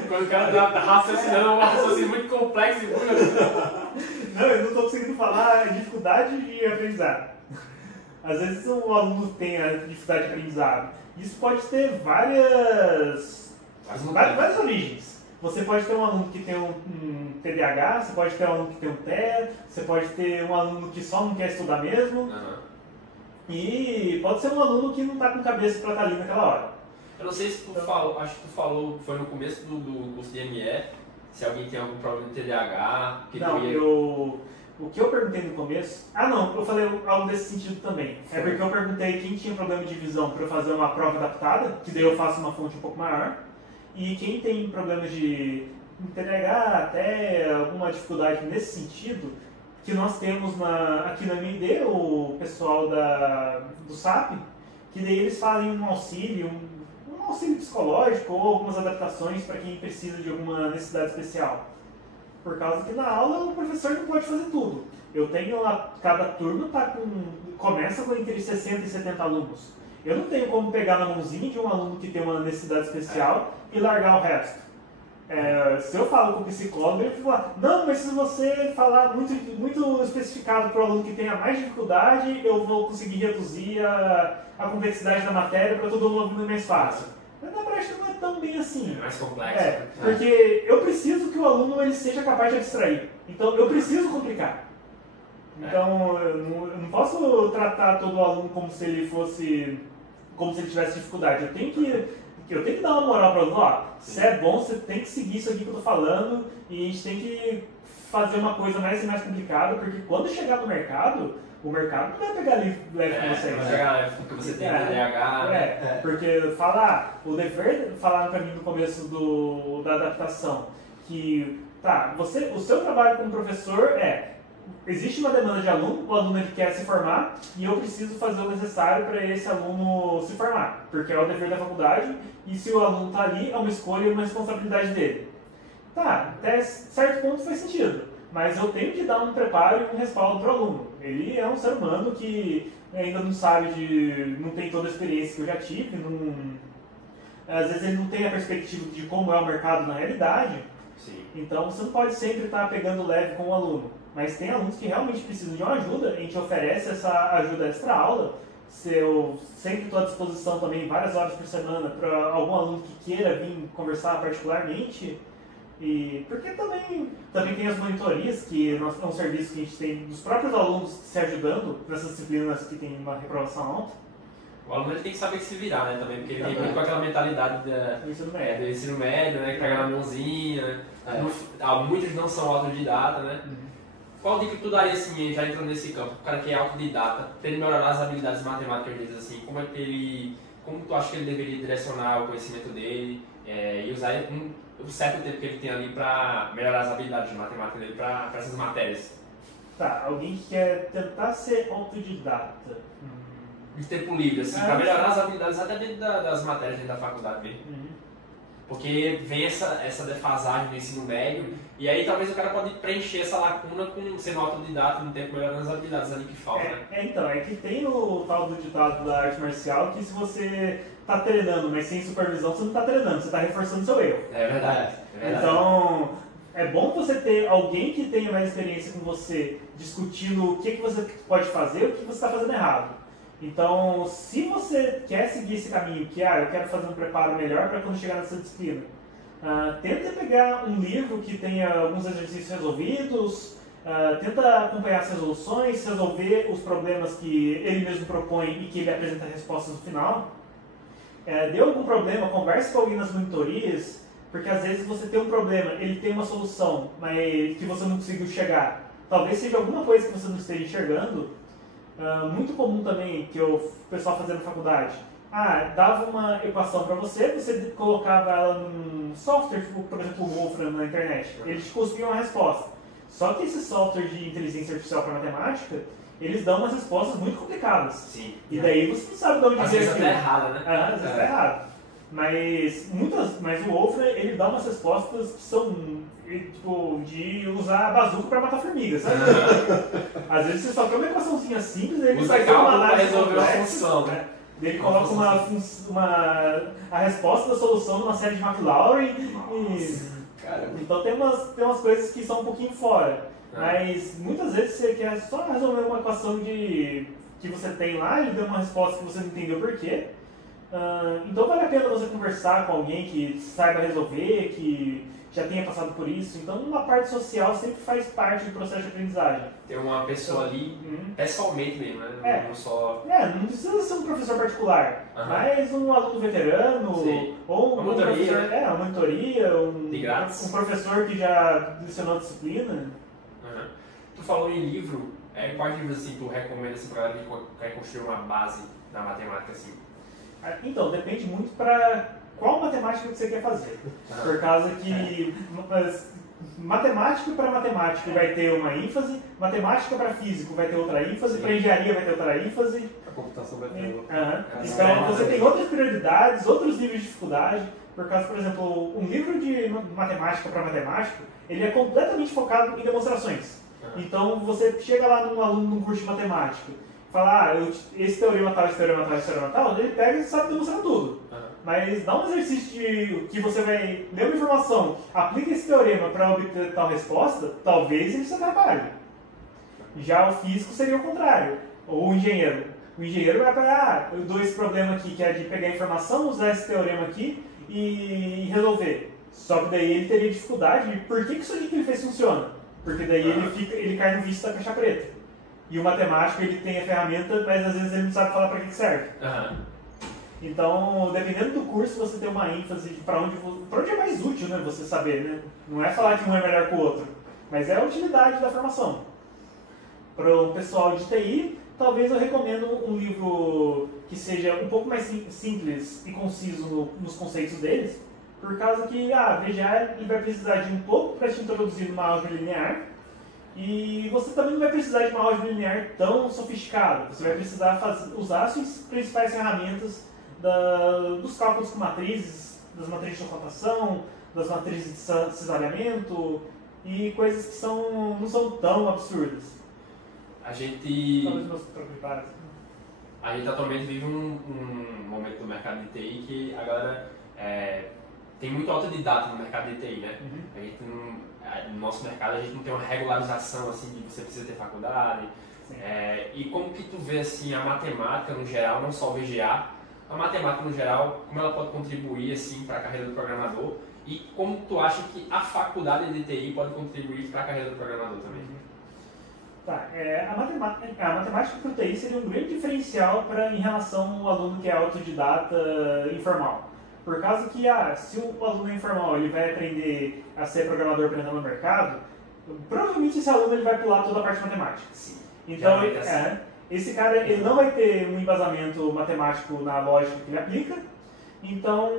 quando o cara tá raciocinando, é um raciocínio muito complexo e muito... Não, eu não estou conseguindo falar dificuldade de aprendizado. Às vezes um aluno tem a dificuldade de aprendizado. Isso pode ter várias origens. Você pode ter um aluno que tem um TDAH, você pode ter um aluno que tem um TEA, você pode ter um aluno que só não quer estudar mesmo. E pode ser um aluno que não está com cabeça para estar ali naquela hora. Eu não sei se tu falou, acho que tu falou, foi no começo do curso de ME, se alguém tem algum problema de TDAH. O que eu perguntei no começo... eu falei algo desse sentido também. É porque eu perguntei quem tinha problema de visão para fazer uma prova adaptada, que daí eu faço uma fonte um pouco maior, e quem tem problemas de TDAH, até alguma dificuldade nesse sentido, que nós temos aqui na MID, o pessoal do SAP, que daí eles fazem um auxílio psicológico ou algumas adaptações para quem precisa de alguma necessidade especial. Por causa que na aula o professor não pode fazer tudo. Eu tenho cada turma começa com entre 60 e 70 alunos. Eu não tenho como pegar na mãozinha de um aluno que tem uma necessidade especial e largar o resto. Se eu falo com o psicólogo, ele fala, não, mas se você falar muito especificado para o aluno que tenha mais dificuldade, eu vou conseguir reduzir a complexidade da matéria para todo mundo mais fácil. Mas na prática não é tão bem assim. É mais complexo. Porque eu preciso que o aluno ele seja capaz de abstrair. Então eu preciso complicar. Então eu não posso tratar todo aluno como se ele tivesse dificuldade. Eu tenho que dar uma moral para o aluno. Se é bom, você tem que seguir isso aqui que eu estou falando e a gente tem que fazer uma coisa mais e mais complicada, porque quando chegar no mercado, o mercado não vai pegar leve com vocês. Vai pegar leve porque você tem TDAH. Porque o dever, falaram para mim no começo da adaptação, que o seu trabalho como professor existe uma demanda de aluno, o aluno ele quer se formar e eu preciso fazer o necessário para esse aluno se formar, porque é o dever da faculdade e se o aluno está ali, é uma escolha e uma responsabilidade dele. Tá, até certo ponto faz sentido, mas eu tenho que dar um preparo e um respaldo para o aluno. Ele é um ser humano que ainda não sabe não tem toda a experiência que eu já tive, às vezes ele não tem a perspectiva de como é o mercado na realidade. Sim. Então você não pode sempre estar pegando leve com o aluno, mas tem alunos que realmente precisam de uma ajuda, a gente oferece essa ajuda extra aula. Eu sempre estou à disposição também, várias horas por semana, para algum aluno que queira vir conversar particularmente. E porque também tem as monitorias, que é um serviço que a gente tem dos próprios alunos se ajudando nessas disciplinas que tem uma reprovação alta. O aluno ele tem que saber se virar, né, também, porque ele vem muito com aquela mentalidade do ensino médio, né, que pega na mãozinha, muitos não são autodidatas, né. Qual dica que tu daria, assim, já entrando nesse campo, o cara que é autodidata, para ele melhorar as habilidades matemáticas dele, assim, como tu acha que ele deveria direcionar o conhecimento dele e usar o certo tempo que ele tem ali para melhorar as habilidades de matemática dele para essas matérias? Tá, alguém que quer tentar ser autodidata. De tempo livre, assim, para melhorar as habilidades até dentro das matérias dentro da faculdade mesmo. Porque vem essa defasagem do ensino médio, e aí talvez o cara pode preencher essa lacuna com sendo autodidata no tempo, melhorando as habilidades ali que faltam, né? Então, é que tem o tal do ditado da arte marcial que se você está treinando, mas sem supervisão, você não está treinando, você está reforçando seu erro. É verdade. Então, é bom você ter alguém que tenha mais experiência com você, discutindo o que você pode fazer e o que você está fazendo errado. Então, se você quer seguir esse caminho, que eu quero fazer um preparo melhor para quando chegar nessa disciplina, tenta pegar um livro que tenha alguns exercícios resolvidos, tenta acompanhar as resoluções, resolver os problemas que ele mesmo propõe e que ele apresenta respostas no final. Deu algum problema, converse com alguém nas monitorias, porque às vezes você tem um problema, ele tem uma solução, mas que você não conseguiu chegar. Talvez seja alguma coisa que você não esteja enxergando. Muito comum também, que o pessoal fazia na faculdade, dava uma equação para você colocava ela num software, tipo, por exemplo, o Wolfram na internet, eles te cuspiam uma resposta. Só que esses softwares de inteligência artificial para matemática, eles dão umas respostas muito complicadas. Sim. E daí você não sabe de onde às veio vezes aquilo. até errada, né? Às vezes tá errado. Mas o Wolfram, ele dá umas respostas que são tipo de usar bazuca para matar formigas, sabe? Às vezes você só quer uma equaçãozinha simples, ele usa faz cálculo uma para análise resolver uma complexa, função, né? Ele coloca a resposta da solução numa série de McLaurin. Então tem umas coisas que são um pouquinho fora. Mas muitas vezes você quer só resolver uma equação que você tem lá, ele deu uma resposta que você não entendeu por quê. Então vale a pena você conversar com alguém que saiba resolver, que já tenha passado por isso. Então uma parte social sempre faz parte do processo de aprendizagem. Ter uma pessoa ali, pessoalmente mesmo, né? Não só... não precisa ser um professor particular, mas um aluno veterano, ou uma monitoria, uma monitoria, de grátis. Um professor que já lecionou a disciplina. Tu falou em livro, quais livros assim, tu recomenda assim, para alguém que quer construir uma base na matemática? Assim? Então, depende muito para qual matemática que você quer fazer. Por causa que matemática para matemática vai ter uma ênfase, matemática para físico vai ter outra ênfase, para engenharia vai ter outra ênfase. A computação vai ter outra. Então, você tem outras prioridades, outros níveis de dificuldade. Por causa, por exemplo, um livro de matemática para matemática, ele é completamente focado em demonstrações. Então, você chega lá num aluno num curso de matemática, fala, esse teorema tal, esse teorema tal, esse teorema tal, ele pega e sabe demonstrar tudo. Mas dá um exercício de que você vai ler uma informação, aplica esse teorema para obter tal resposta, talvez ele se atrapalhe. Já o físico seria o contrário, ou o engenheiro. O engenheiro vai para, eu dou esse problema aqui, que é de pegar a informação, usar esse teorema aqui e resolver. Só que daí ele teria dificuldade de por que isso aqui que ele fez funciona. Porque daí ele cai no vício da caixa preta. E o matemático, ele tem a ferramenta, mas às vezes ele não sabe falar para que serve. Então, dependendo do curso, você tem uma ênfase para onde é mais útil, né, você saber, né? Não é falar que um é melhor que o outro, mas é a utilidade da formação. Para o pessoal de TI, talvez eu recomendo um livro que seja um pouco mais simples e conciso nos conceitos deles, por causa que VGA ele vai precisar de um pouco para te introduzir numa álgebra linear, E você também não vai precisar de uma álgebra linear tão sofisticada. Você vai precisar usar as suas principais ferramentas dos cálculos com matrizes, das matrizes de rotação, das matrizes de cesariamento e coisas que não são tão absurdas. A gente Talvez meus trocos de base. A gente atualmente vive um momento do mercado de TI que a galera tem muito autodidata no mercado de TI, né? Uhum. A gente no nosso mercado a gente não tem uma regularização assim de você precisa ter faculdade. E como que tu vê assim a matemática no geral, não só o VGA, a matemática no geral, como ela pode contribuir assim para a carreira do programador e como tu acha que a faculdade de TI pode contribuir para a carreira do programador também? Tá, a matemática para o TI seria um grande diferencial em relação ao aluno que é autodidata informal. Por causa que, se o aluno é informal ele vai aprender a ser programador para entrar no mercado, provavelmente esse aluno ele vai pular toda a parte matemática. Sim. Então, esse cara ele não vai ter um embasamento matemático na lógica que ele aplica. Então,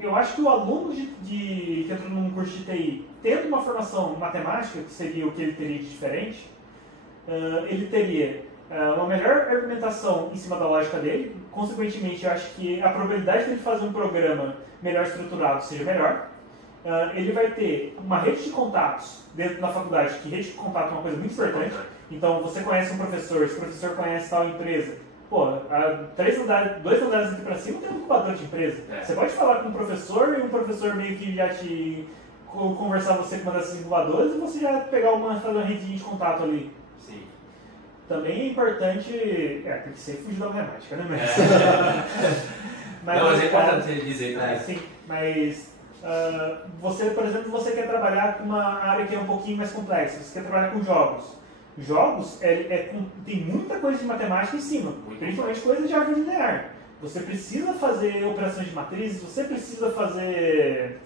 eu acho que o aluno que entra num curso de TI, tendo uma formação matemática, que seria o que ele teria de diferente, ele teria uma melhor argumentação em cima da lógica dele. Consequentemente, eu acho que a probabilidade de ele fazer um programa melhor estruturado seja melhor. Ele vai ter uma rede de contatos dentro da faculdade, que rede de contato é uma coisa muito importante. Então, você conhece um professor, esse professor conhece tal empresa. Pô, 2 andares aqui para cima tem um incubador de empresa. Você pode falar com um professor e um professor meio que já te conversar você com uma dessas incubadoras e você já fazer uma rede de contato ali. Sim. Também é importante, porque você fugir da matemática, né? Mas é importante dizer também. Sim, mas você, por exemplo, você quer trabalhar com uma área que é um pouquinho mais complexa, você quer trabalhar com jogos. Jogos tem muita coisa de matemática em cima, principalmente coisa de álgebra linear. Você precisa fazer operações de matrizes, você precisa fazer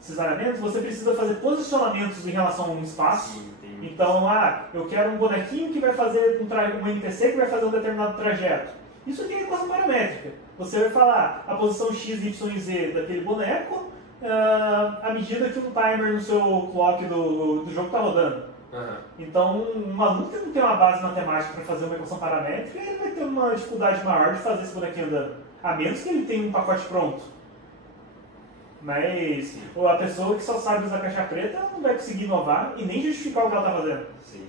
cesariamentos, você precisa fazer posicionamentos em relação a um espaço. Sim, então, eu quero um bonequinho que vai fazer um NPC que vai fazer um determinado trajeto. Isso aqui é equação paramétrica. Você vai falar a posição x, y e z daquele boneco à medida que o timer no seu clock do jogo está rodando. Uhum. Então, um aluno que não tem uma base matemática para fazer uma equação paramétrica, ele vai ter uma dificuldade maior de fazer esse bonequinho andando. A menos que ele tenha um pacote pronto. Mas a pessoa que só sabe usar caixa preta não vai conseguir inovar e nem justificar o que ela está fazendo. Sim.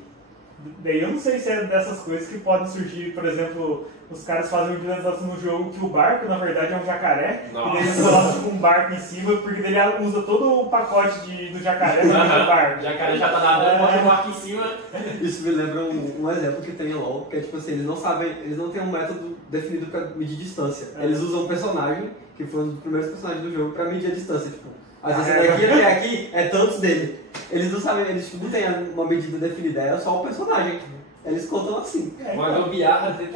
Daí eu não sei se é dessas coisas que podem surgir, por exemplo, os caras fazem uma implementação no jogo que o barco na verdade é um jacaré. Nossa. E daí eles colocam um barco em cima porque ele usa todo o pacote do jacaré no barco. O jacaré já tá nadando, bota o barco em cima. Isso me lembra um exemplo que tem em LoL, que é tipo assim, eles não têm um método definido para medir distância. Eles usam um personagem, que foi um dos primeiros personagens do jogo, para medir a distância, tipo, às vezes daqui até aqui é tantos dele. Eles não sabem, eles tipo, não têm uma medida definida, é só o personagem. Eles contam assim. Uma gambiarra que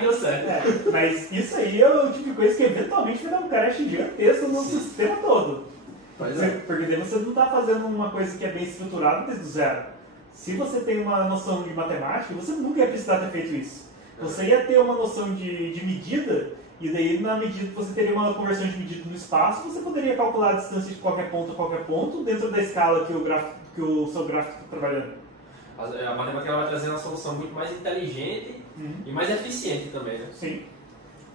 deu certo. Mas isso aí é o tipo de coisa que eventualmente vai dar um crash gigantesco no sistema todo. Porque daí você não está fazendo uma coisa que é bem estruturada desde o zero. Se você tem uma noção de matemática, você nunca ia precisar ter feito isso. Você ia ter uma noção de medida, e daí na medida que você teria uma conversão de medida no espaço, você poderia calcular a distância de qualquer ponto a qualquer ponto dentro da escala que o seu gráfico está trabalhando. A matemática vai trazer uma solução muito mais inteligente e mais eficiente também, né? Sim.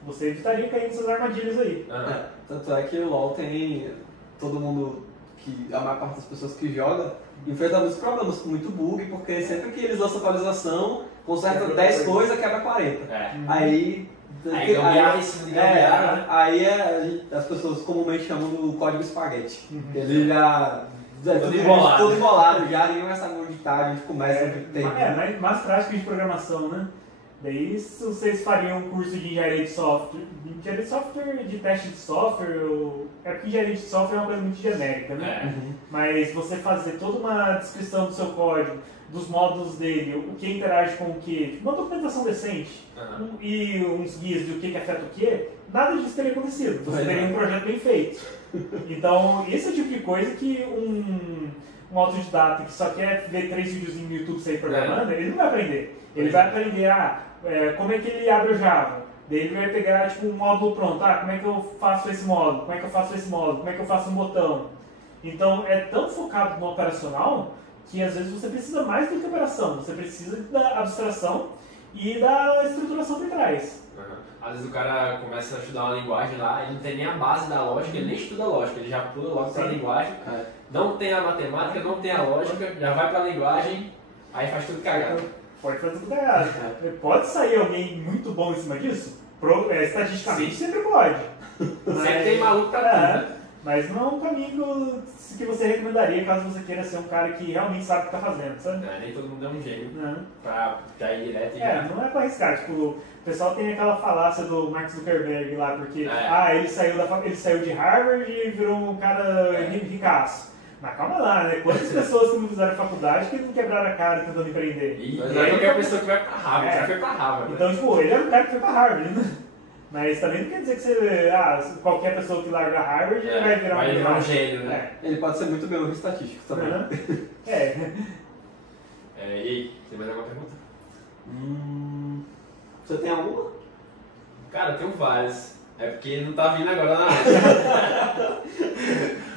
Você evitaria cair nessas armadilhas aí. Tanto é que o LoL tem todo mundo, a maior parte das pessoas que joga, enfrenta muitos problemas com muito bug, porque sempre que eles lançam atualização, conserta 10 coisas, quebra 40. Aí as pessoas comumente chamam do código espaguete. Ele já tudo embolado já, ninguém vai saber onde está, a gente começa onde tem. Mais prática de programação, né? Daí se vocês fariam um curso de engenharia de software, de teste de software, porque engenharia de software é uma coisa muito genérica, né? Mas você fazer toda uma descrição do seu código, dos módulos dele, o que interage com o que, uma documentação decente e uns guias de o que afeta o que, nada disso teria acontecido. Você teria um projeto bem feito. Então, esse é o tipo de coisa que um autodidata que só quer ver 3 videozinhos no YouTube sair programando, ele não vai aprender. Ele vai aprender como é que ele abre o Java. Daí ele vai pegar tipo, um módulo pronto. Como é que eu faço esse módulo? Como é que eu faço esse módulo? Como é que eu faço um botão? Então é tão focado no operacional que às vezes você precisa mais do que operação, você precisa da abstração e da estruturação por trás. Às vezes o cara começa a estudar uma linguagem lá, ele não tem nem a base da lógica, ele nem estuda lógica, ele já pula logo para a linguagem, não tem a matemática, não tem a lógica, já vai para a linguagem, aí faz tudo cagado. Pode fazer tudo cagado. Pode sair alguém muito bom em cima disso? Estatisticamente sempre pode. Sempre tem maluco pra tudo, né? Mas não é um caminho que você recomendaria caso você queira ser um cara que realmente sabe o que está fazendo, sabe? Nem todo mundo é um gênio Não. pra já ir direto e não é pra arriscar. Tipo, o pessoal tem aquela falácia do Mark Zuckerberg lá, porque ele saiu de Harvard e virou um cara ricaço. Mas calma lá, né? Quantas pessoas que não fizeram faculdade que não quebraram a cara tentando empreender? E não é qualquer pessoa que vai pra Harvard, já foi pra Harvard. Então, tipo, ele era um cara que foi pra Harvard, né? Mas também não quer dizer que você, qualquer pessoa que larga Harvard vai virar um gênio, né? Ele pode ser muito bem um estatístico também. E aí, tem mais alguma pergunta? Você tem alguma? Cara, eu tenho várias. É porque não tá vindo agora na área.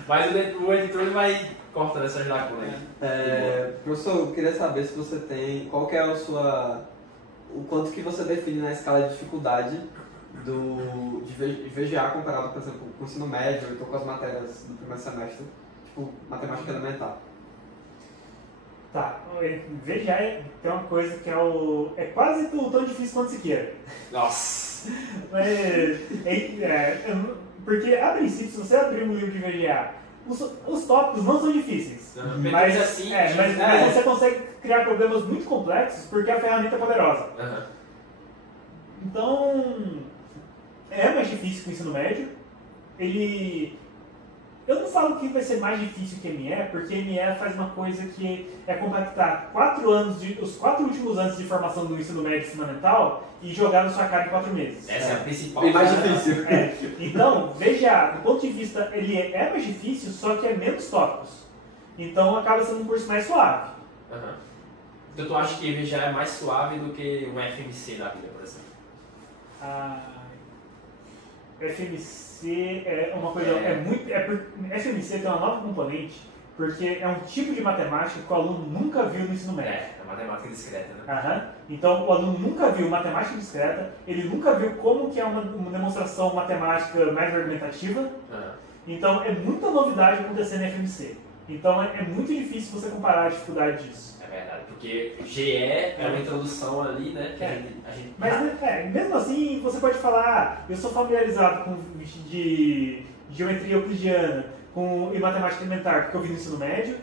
Mas o editor vai cortando essas lacunas aí. Professor, eu queria saber se você tem... Qual que é o quanto que você define na escala de dificuldade de VGA comparado, por exemplo, com o ensino médio ou com as matérias do primeiro semestre, tipo matemática elementar. Tá, VGA tem uma coisa que é quase tão difícil quanto se queira. Nossa! Porque a princípio, se você abrir um livro de VGA, os tópicos não são difíceis. Mas você consegue criar problemas muito complexos porque a ferramenta é poderosa. Então, é mais difícil que o ensino médio. Eu não falo que vai ser mais difícil que ME, porque ME faz uma coisa que é compactar os 4 últimos anos de formação do ensino médio fundamental e jogar na sua cara em 4 meses. Essa é a principal. Bem mais difícil. Então, veja, do ponto de vista, ele é mais difícil, só que é menos tópicos. Então, acaba sendo um curso mais suave. Então, tu acha que VGA é mais suave do que um FMC da vida, por exemplo? FMC é uma coisa. FMC tem uma nova componente, porque é um tipo de matemática que o aluno nunca viu no ensino médio. É matemática discreta, né? Então o aluno nunca viu matemática discreta, ele nunca viu como que é uma demonstração matemática mais argumentativa. Então é muita novidade acontecendo em FMC. Então é muito difícil você comparar a dificuldade disso. É verdade, porque GE é uma introdução ali, né? Mas mesmo assim, você pode falar, eu sou familiarizado com de geometria euclidiana e matemática elementar, porque eu vi no ensino médio.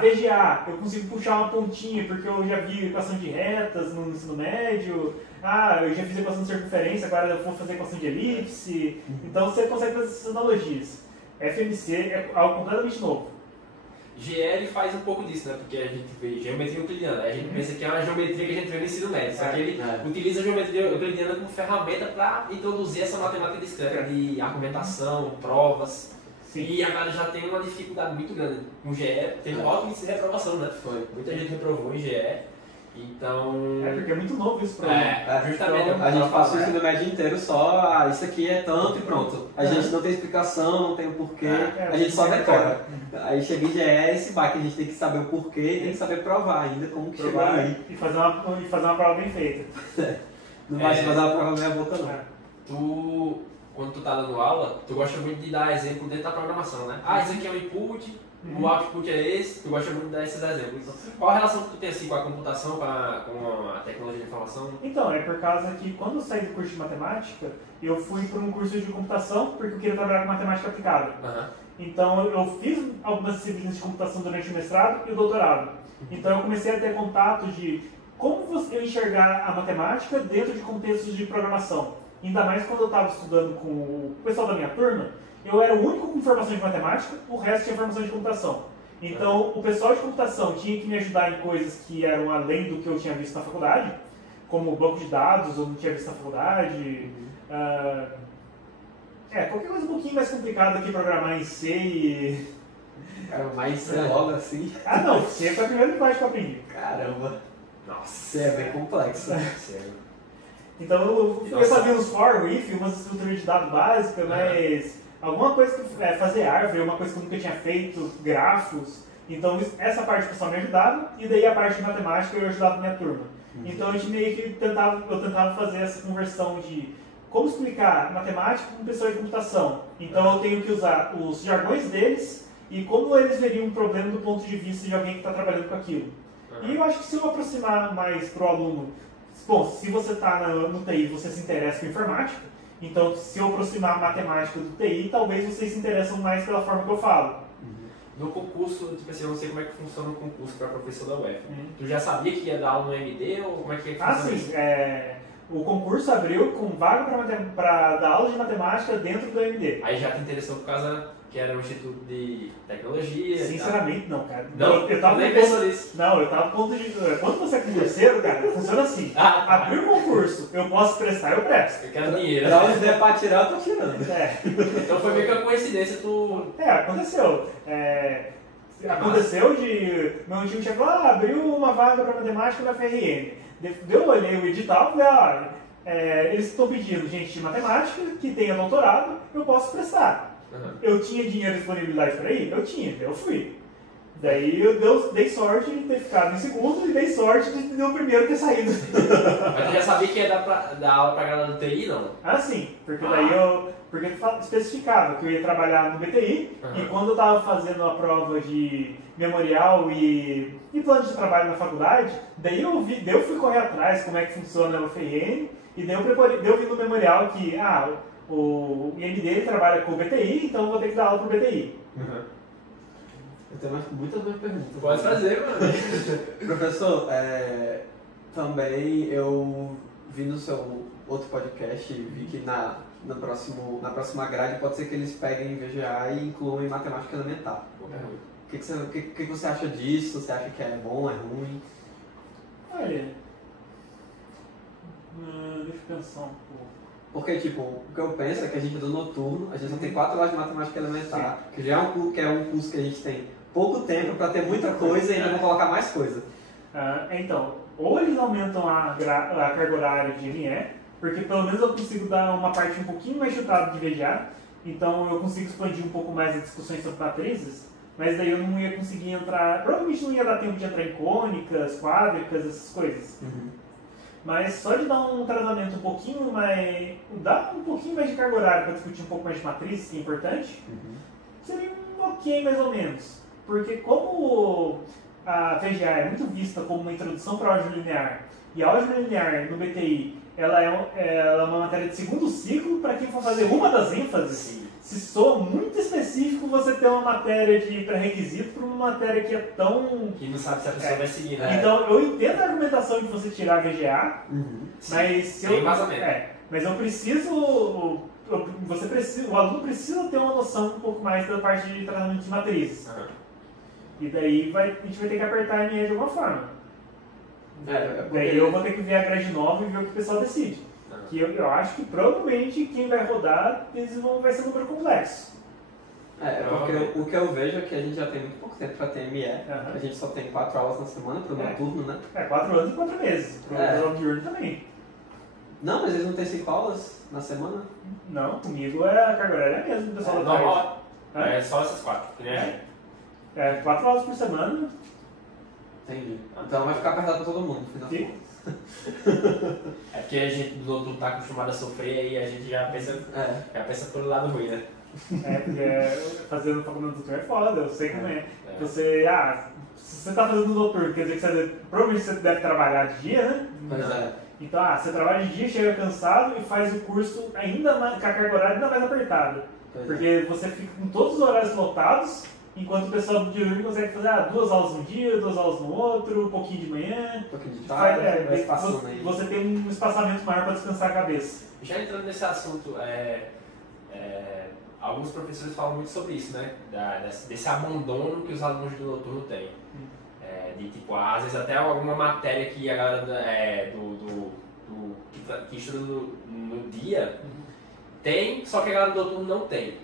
VGA, eu consigo puxar uma pontinha, porque eu já vi equação de retas no ensino médio. Eu já fiz equação de circunferência, agora eu vou fazer equação de elipse. Então você consegue fazer essas analogias. FMC é algo completamente novo. GL faz um pouco disso, né? Porque a gente vê geometria euclidiana, a gente pensa que é uma geometria que a gente vê no ensino médio, só que ele utiliza a geometria euclidiana como ferramenta para introduzir essa matemática discreta de argumentação, provas. Sim. E a galera já tem uma dificuldade muito grande. O GE teve um alto índice de reprovação, né? Muita gente reprovou em GE. Então... porque é muito novo isso pra mim. Justamente. A gente passa o ensino médio inteiro só, isso aqui é tanto e pronto. A gente não tem explicação, não tem o porquê, a gente só decora. Aí chega em GE esse baque, a gente tem que saber o porquê e tem que saber provar ainda como que chegou aí. E fazer uma prova bem feita. Não vai fazer uma prova meia boca não. Quando tu tá dando aula, tu gosta muito de dar exemplo dentro da programação, né? Esse aqui é o input, o output é esse, tu gosta muito de dar esses exemplos. Então, qual a relação que tu tem assim, com a computação, com a tecnologia de informação? Então, é por causa que quando eu saí do curso de matemática, eu fui para um curso de computação porque eu queria trabalhar com matemática aplicada. Então, eu fiz algumas disciplinas de computação durante o mestrado e o doutorado. Então, eu comecei a ter contato de como eu enxergar a matemática dentro de contextos de programação. Ainda mais quando eu estava estudando com o pessoal da minha turma, eu era o único com informação de matemática, o resto tinha informação de computação. Então, o pessoal de computação tinha que me ajudar em coisas que eram além do que eu tinha visto na faculdade, como banco de dados, eu não tinha visto na faculdade. Qualquer coisa um pouquinho mais complicada que programar em C e... mais C logo assim? Não, C foi a primeira linguagem que eu aprendi. Caramba! Nossa, C é bem complexo. Então eu fazia uns for, if, umas estruturas de dado básicas, mas alguma coisa que fazer árvore, uma coisa que eu nunca tinha feito, grafos. Então essa parte o pessoal me ajudava e daí a parte de matemática eu ajudava a minha turma. Então a gente meio que eu tentava fazer essa conversão de como explicar matemática com pessoa de computação. Então eu tenho que usar os jargões deles e como eles veriam um problema do ponto de vista de alguém que está trabalhando com aquilo. E eu acho que se eu aproximar mais para o aluno, bom, se você está no TI e você se interessa por informática, então se eu aproximar a matemática do TI, talvez vocês se interessam mais pela forma que eu falo. No concurso, tipo assim, eu não sei como é que funciona o concurso para professor da UF. Tu já sabia que ia dar aula no MD ou como é que funciona sim. isso? O concurso abriu com vaga para dar aula de matemática dentro do MD. Aí já te interessou por causa que era um instituto de tecnologia? Sinceramente, não, cara. Não? Eu tava nem pensou nisso. Não, eu tava no ponto de... Quando você é concurseiro, cara, funciona assim. Abriu o concurso, eu posso prestar, eu presto. Eu quero dinheiro. Pra onde der pra tirar, eu tô tirando. Então foi meio que uma coincidência, tu... Aconteceu. Aconteceu de... Meu antigo chefe falou, abriu uma vaga para matemática na FRN. Eu olhei o edital e falei, eles estão pedindo gente de matemática que tenha doutorado, eu posso prestar. Eu tinha dinheiro e disponibilidade para ir? Eu tinha, eu fui. Daí eu dei sorte de ter ficado em segundo e dei sorte de no primeiro ter saído. Mas tu já sabia que ia dar aula pra galera do TI, não? Sim, porque daí porque especificava que eu ia trabalhar no BTI e quando eu estava fazendo a prova de memorial e plano de trabalho na faculdade, daí eu fui correr atrás como é que funciona o FIN e daí eu vi no memorial que o IMD ele trabalha com o BTI, então eu vou ter que dar aula pro BTI. Eu tenho muitas mais perguntas. Pode fazer, mano. Professor, também eu vi no seu outro podcast, vi que na próxima grade pode ser que eles peguem VGA e incluam em matemática elementar. O que você acha disso? Você acha que é bom, é ruim? Olha, deixa eu pensar um pouco. Porque, tipo, o que eu penso é que a gente do noturno, a gente só tem 4 aulas de matemática elementar, que já é um curso que a gente tem pouco tempo para ter muita coisa e ainda vão colocar mais coisa. Então, ou eles aumentam a carga horária de ME, porque pelo menos eu consigo dar uma parte um pouquinho mais chutada de VGA, então eu consigo expandir um pouco mais as discussões sobre matrizes, mas daí eu não ia conseguir entrar, provavelmente não ia dar tempo de entrar em cônicas, quádricas, essas coisas. Mas só de dar um tratamento um pouquinho mais, dar um pouquinho mais de carga horária para discutir um pouco mais de matrizes, que é importante, seria ok mais ou menos. Porque como a VGA é muito vista como uma introdução para a álgebra linear, e a álgebra linear no BTI ela é uma matéria de segundo ciclo, para quem for fazer uma das ênfases, se soa muito específico você ter uma matéria de pré-requisito para uma matéria que é tão... Que não sabe se a pessoa vai seguir, né? Então eu entendo a argumentação de você tirar a VGA, mas mas eu preciso... o aluno precisa ter uma noção um pouco mais da parte de tratamento de matrizes. E daí a gente vai ter que apertar a ME de alguma forma. Daí eu vou ter que ver a grade nova e ver o que o pessoal decide. Que eu acho que provavelmente quem vai rodar vai ser um número complexo. Porque o que eu vejo é que a gente já tem muito pouco tempo para ter ME. A gente só tem 4 aulas na semana para o noturno, né? 4 anos e 4 meses. Para o diurno também. Não, mas eles não têm 5 aulas na semana? Não, comigo a carga horária é a mesma, pessoal da tarde. É só essas 4, que nem a gente. 4 aulas por semana. Entendi. Então vai ficar apertado para todo mundo, no final das contas. É porque a gente do noturno tá acostumado a sofrer e a gente já pensa pelo lado ruim, né? Porque fazendo faculdade do doutor é foda, eu sei como é. Você, se você tá fazendo noturno, quer dizer que provavelmente você deve trabalhar de dia, né? Pois é. Então, você trabalha de dia, chega cansado e faz o curso ainda mais, com a carga horária ainda mais apertada. Porque você fica com todos os horários lotados, enquanto o pessoal do diurno consegue fazer 2 aulas num dia, 2 aulas no outro, um pouquinho de manhã. Um pouquinho de tarde, você tem um espaçamento maior para descansar a cabeça. Já entrando nesse assunto, alguns professores falam muito sobre isso, né? Desse abandono que os alunos do noturno têm. De tipo, às vezes até alguma matéria que a galera que estuda no dia tem, só que a galera do noturno não tem.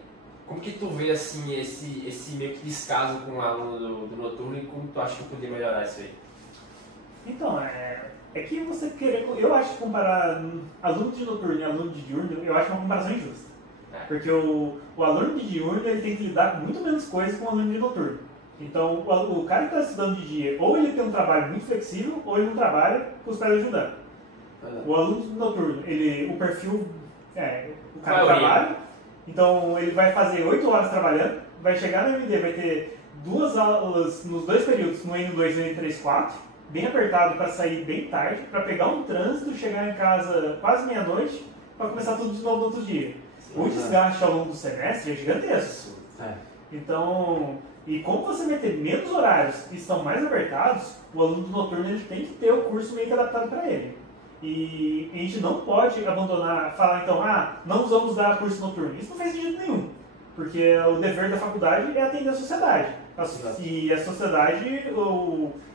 Como que tu vê assim, esse meio que descaso com o aluno do noturno e como tu acha que poderia melhorar isso aí? Então, é que você querer... Eu acho que comparar aluno de noturno e aluno de diurno, eu acho uma comparação injusta. Porque o aluno de diurno ele tem que lidar com muito menos coisas que o aluno de noturno. Então, o cara que está estudando de dia, ou ele tem um trabalho muito flexível, ou ele não trabalha com os pais ajudando. O aluno de noturno, o perfil, o cara trabalha, então ele vai fazer 8 horas trabalhando, vai chegar no MD, vai ter 2 aulas nos 2 períodos, no N2 e no N3-4, bem apertado para sair bem tarde, para pegar um trânsito, chegar em casa quase meia-noite, para começar tudo de novo no outro dia. O desgaste ao longo do semestre é gigantesco. Então, e como você vai ter menos horários que estão mais apertados, o aluno do noturno ele tem que ter o curso meio que adaptado para ele. E a gente não pode abandonar, falar então, não vamos dar curso noturno. Isso não faz sentido nenhum, porque o dever da faculdade é atender a sociedade. E a sociedade,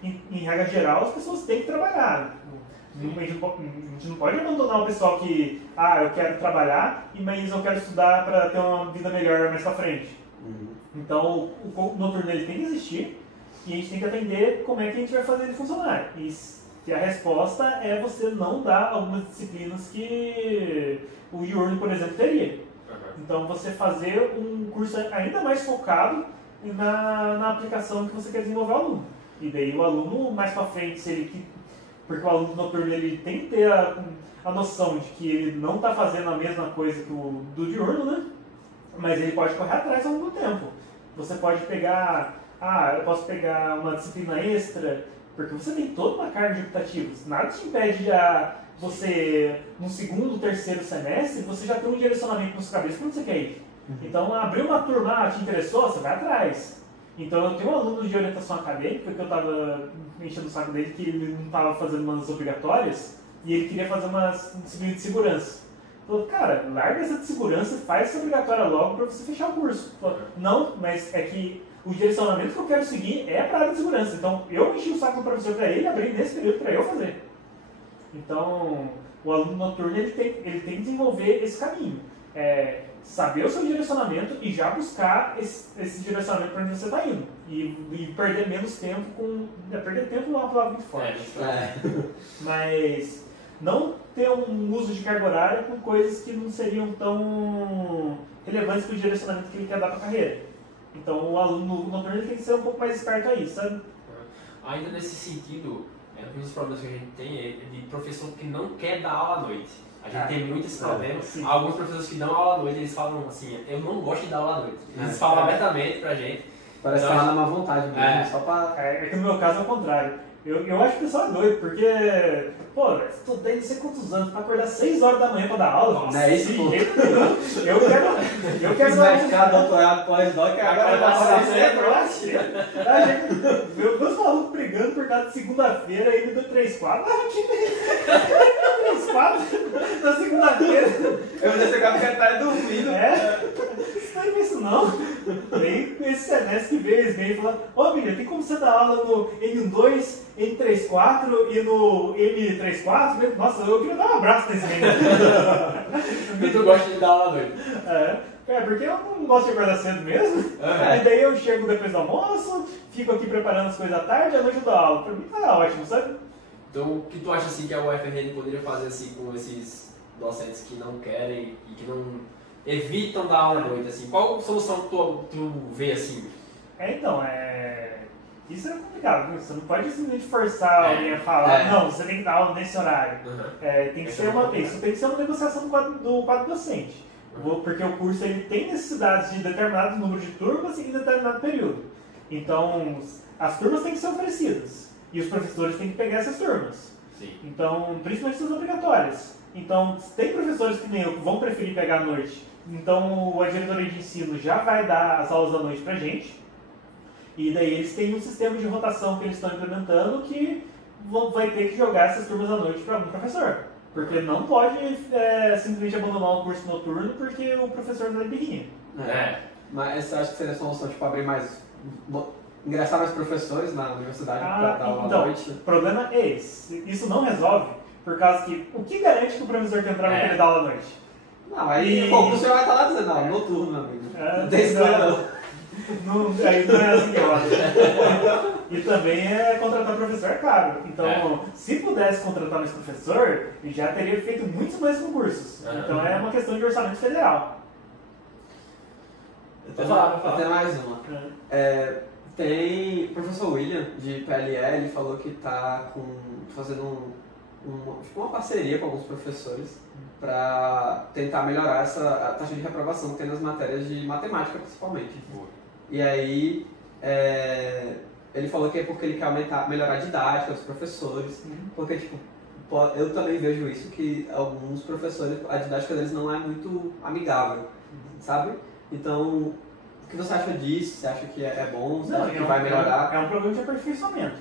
em regra geral, as pessoas têm que trabalhar. A gente não pode abandonar o pessoal que, eu quero trabalhar, mas eu quero estudar para ter uma vida melhor mais pra frente. Então, o noturno ele tem que existir e a gente tem que aprender como é que a gente vai fazer ele funcionar. E a resposta é você não dar algumas disciplinas que o diurno, por exemplo, teria. Então, você fazer um curso ainda mais focado na aplicação que você quer desenvolver o aluno. E daí o aluno, mais pra frente, porque o aluno noturno ele tem que ter a noção de que ele não está fazendo a mesma coisa que o do diurno, né? Mas ele pode correr atrás ao longo do tempo. Você pode pegar, eu posso pegar uma disciplina extra, porque você tem toda uma carga de optativos. Nada te impede de você, no segundo, terceiro semestre, você já ter um direcionamento na sua cabeça para onde você quer ir. Então, abrir uma turma, te interessou? Você vai atrás. Então, eu tenho um aluno de orientação acadêmica que eu estava enchendo o saco dele, que ele não estava fazendo umas obrigatórias, e ele queria fazer uma disciplina de segurança. Falou, cara, larga essa de segurança, faz essa obrigatória logo para você fechar o curso. Falou, não, mas é que o direcionamento que eu quero seguir é para a área de segurança. Então, eu enchi o saco do professor para ele abrir nesse período para eu fazer. Então, o aluno noturno ele tem que desenvolver esse caminho. Saber o seu direcionamento e já buscar esse direcionamento para onde você está indo. E perder menos tempo com... Perder tempo não é uma palavra muito forte. Mas não ter um uso de carga horária com coisas que não seriam tão relevantes para o direcionamento que ele quer dar para a carreira. Então o aluno noturno ele tem que ser um pouco mais esperto aí, sabe? Ainda nesse sentido, um dos problemas que a gente tem é de professor que não quer dar aula à noite. A gente tem muito esse problema. Alguns professores que dão aula à noite, eles falam assim, eu não gosto de dar aula à noite. Eles falam abertamente pra gente. Parece que ela na má vontade mesmo, só pra... É que no meu caso é o contrário. Eu acho que o pessoal é doido, porque, eu estudei não sei quantos anos pra acordar 6 horas da manhã pra dar aula. Não é isso, pô. Eu quero mestrado, doutorado, pós-doc, agora vai passar meus malucos brigando por causa de segunda-feira e do 3-4. 3-4 na segunda-feira. Eu vou chegar porque tá dormindo. Não é isso não. Aí, esse semestre que veio, eles vêm e falam, Bíblia, tem como você dar aula no N1-2, N3-4 e no M3-4? Nossa, eu queria dar um abraço nesse menino. E tu gosta de dar aula à noite? Porque eu não gosto de acordar cedo mesmo. E daí eu chego depois do almoço, fico aqui preparando as coisas à tarde e à noite eu dou aula. Pra mim tá ótimo, sabe? Então, o que tu acha assim, que a UFRN poderia fazer assim, com esses docentes que não querem e que não evitam dar aula à noite? Assim? Qual solução tu vê assim? Isso é complicado, você não pode simplesmente forçar alguém a falar, não, você tem que dar aula nesse horário. Tem que ser isso tem que ser uma negociação do quadro docente. Porque o curso ele tem necessidades de determinado número de turmas em determinado período. Então, as turmas têm que ser oferecidas. E os professores têm que pegar essas turmas. Sim. Então, principalmente as obrigatórias. Então, tem professores que nem eu que vão preferir pegar à noite. Então, a diretoria de ensino já vai dar as aulas da noite pra gente. E daí eles têm um sistema de rotação que eles estão implementando que vai ter que jogar essas turmas à noite para algum professor. Porque não pode simplesmente abandonar o curso noturno porque o professor não é birrinha. Mas você acha que seria a solução, tipo, abrir mais... ingressar mais professores na universidade para dar aula à noite? O problema é esse. Isso não resolve, por causa que o que garante que o professor que entrar vai querer dar aula à noite? Não, aí o professor vai estar lá dizendo, não, noturno, meu amigo. Não tem escolha não. Aí não é assim que eu acho. E também contratar professor é caro. Então, se pudesse contratar mais professor, já teria feito muitos mais concursos. Então é uma questão de orçamento federal. Eu tenho mais uma. Tem o professor William, de PLE, ele falou que está fazendo uma parceria com alguns professores para tentar melhorar a taxa de reprovação que tem nas matérias de matemática, principalmente. E aí, ele falou que é porque ele quer melhorar a didática dos professores, porque, tipo, eu também vejo isso, que alguns professores, a didática deles não é muito amigável, sabe? Então, o que você acha disso? Você acha que é bom? Você acha que vai melhorar? É um problema de aperfeiçoamento.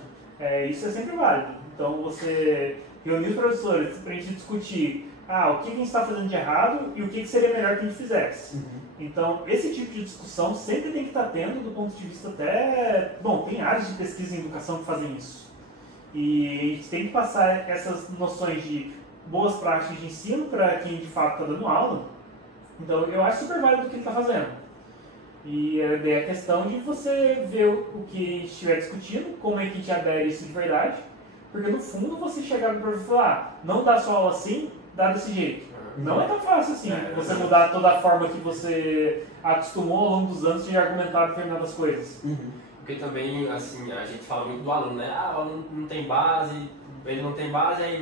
Isso é sempre válido. Então, você reunir os professores para a gente discutir o que a gente está fazendo de errado e o que seria melhor que a gente fizesse. Então, esse tipo de discussão sempre tem que estar tendo do ponto de vista até... Bom, tem áreas de pesquisa em educação que fazem isso. E a gente tem que passar essas noções de boas práticas de ensino para quem de fato está dando aula. Então, eu acho super válido o que ele está fazendo. E daí a questão de você ver o que a gente estiver discutindo, como é que a gente adere isso de verdade. Porque, no fundo, você chegar no professor e falar, não dá sua aula assim, dá desse jeito. Não é tão fácil assim, você mudar toda a forma que você acostumou ao longo dos anos de argumentar determinadas coisas. Porque também, assim, a gente fala muito do aluno, né? O aluno não tem base, ele não tem base, aí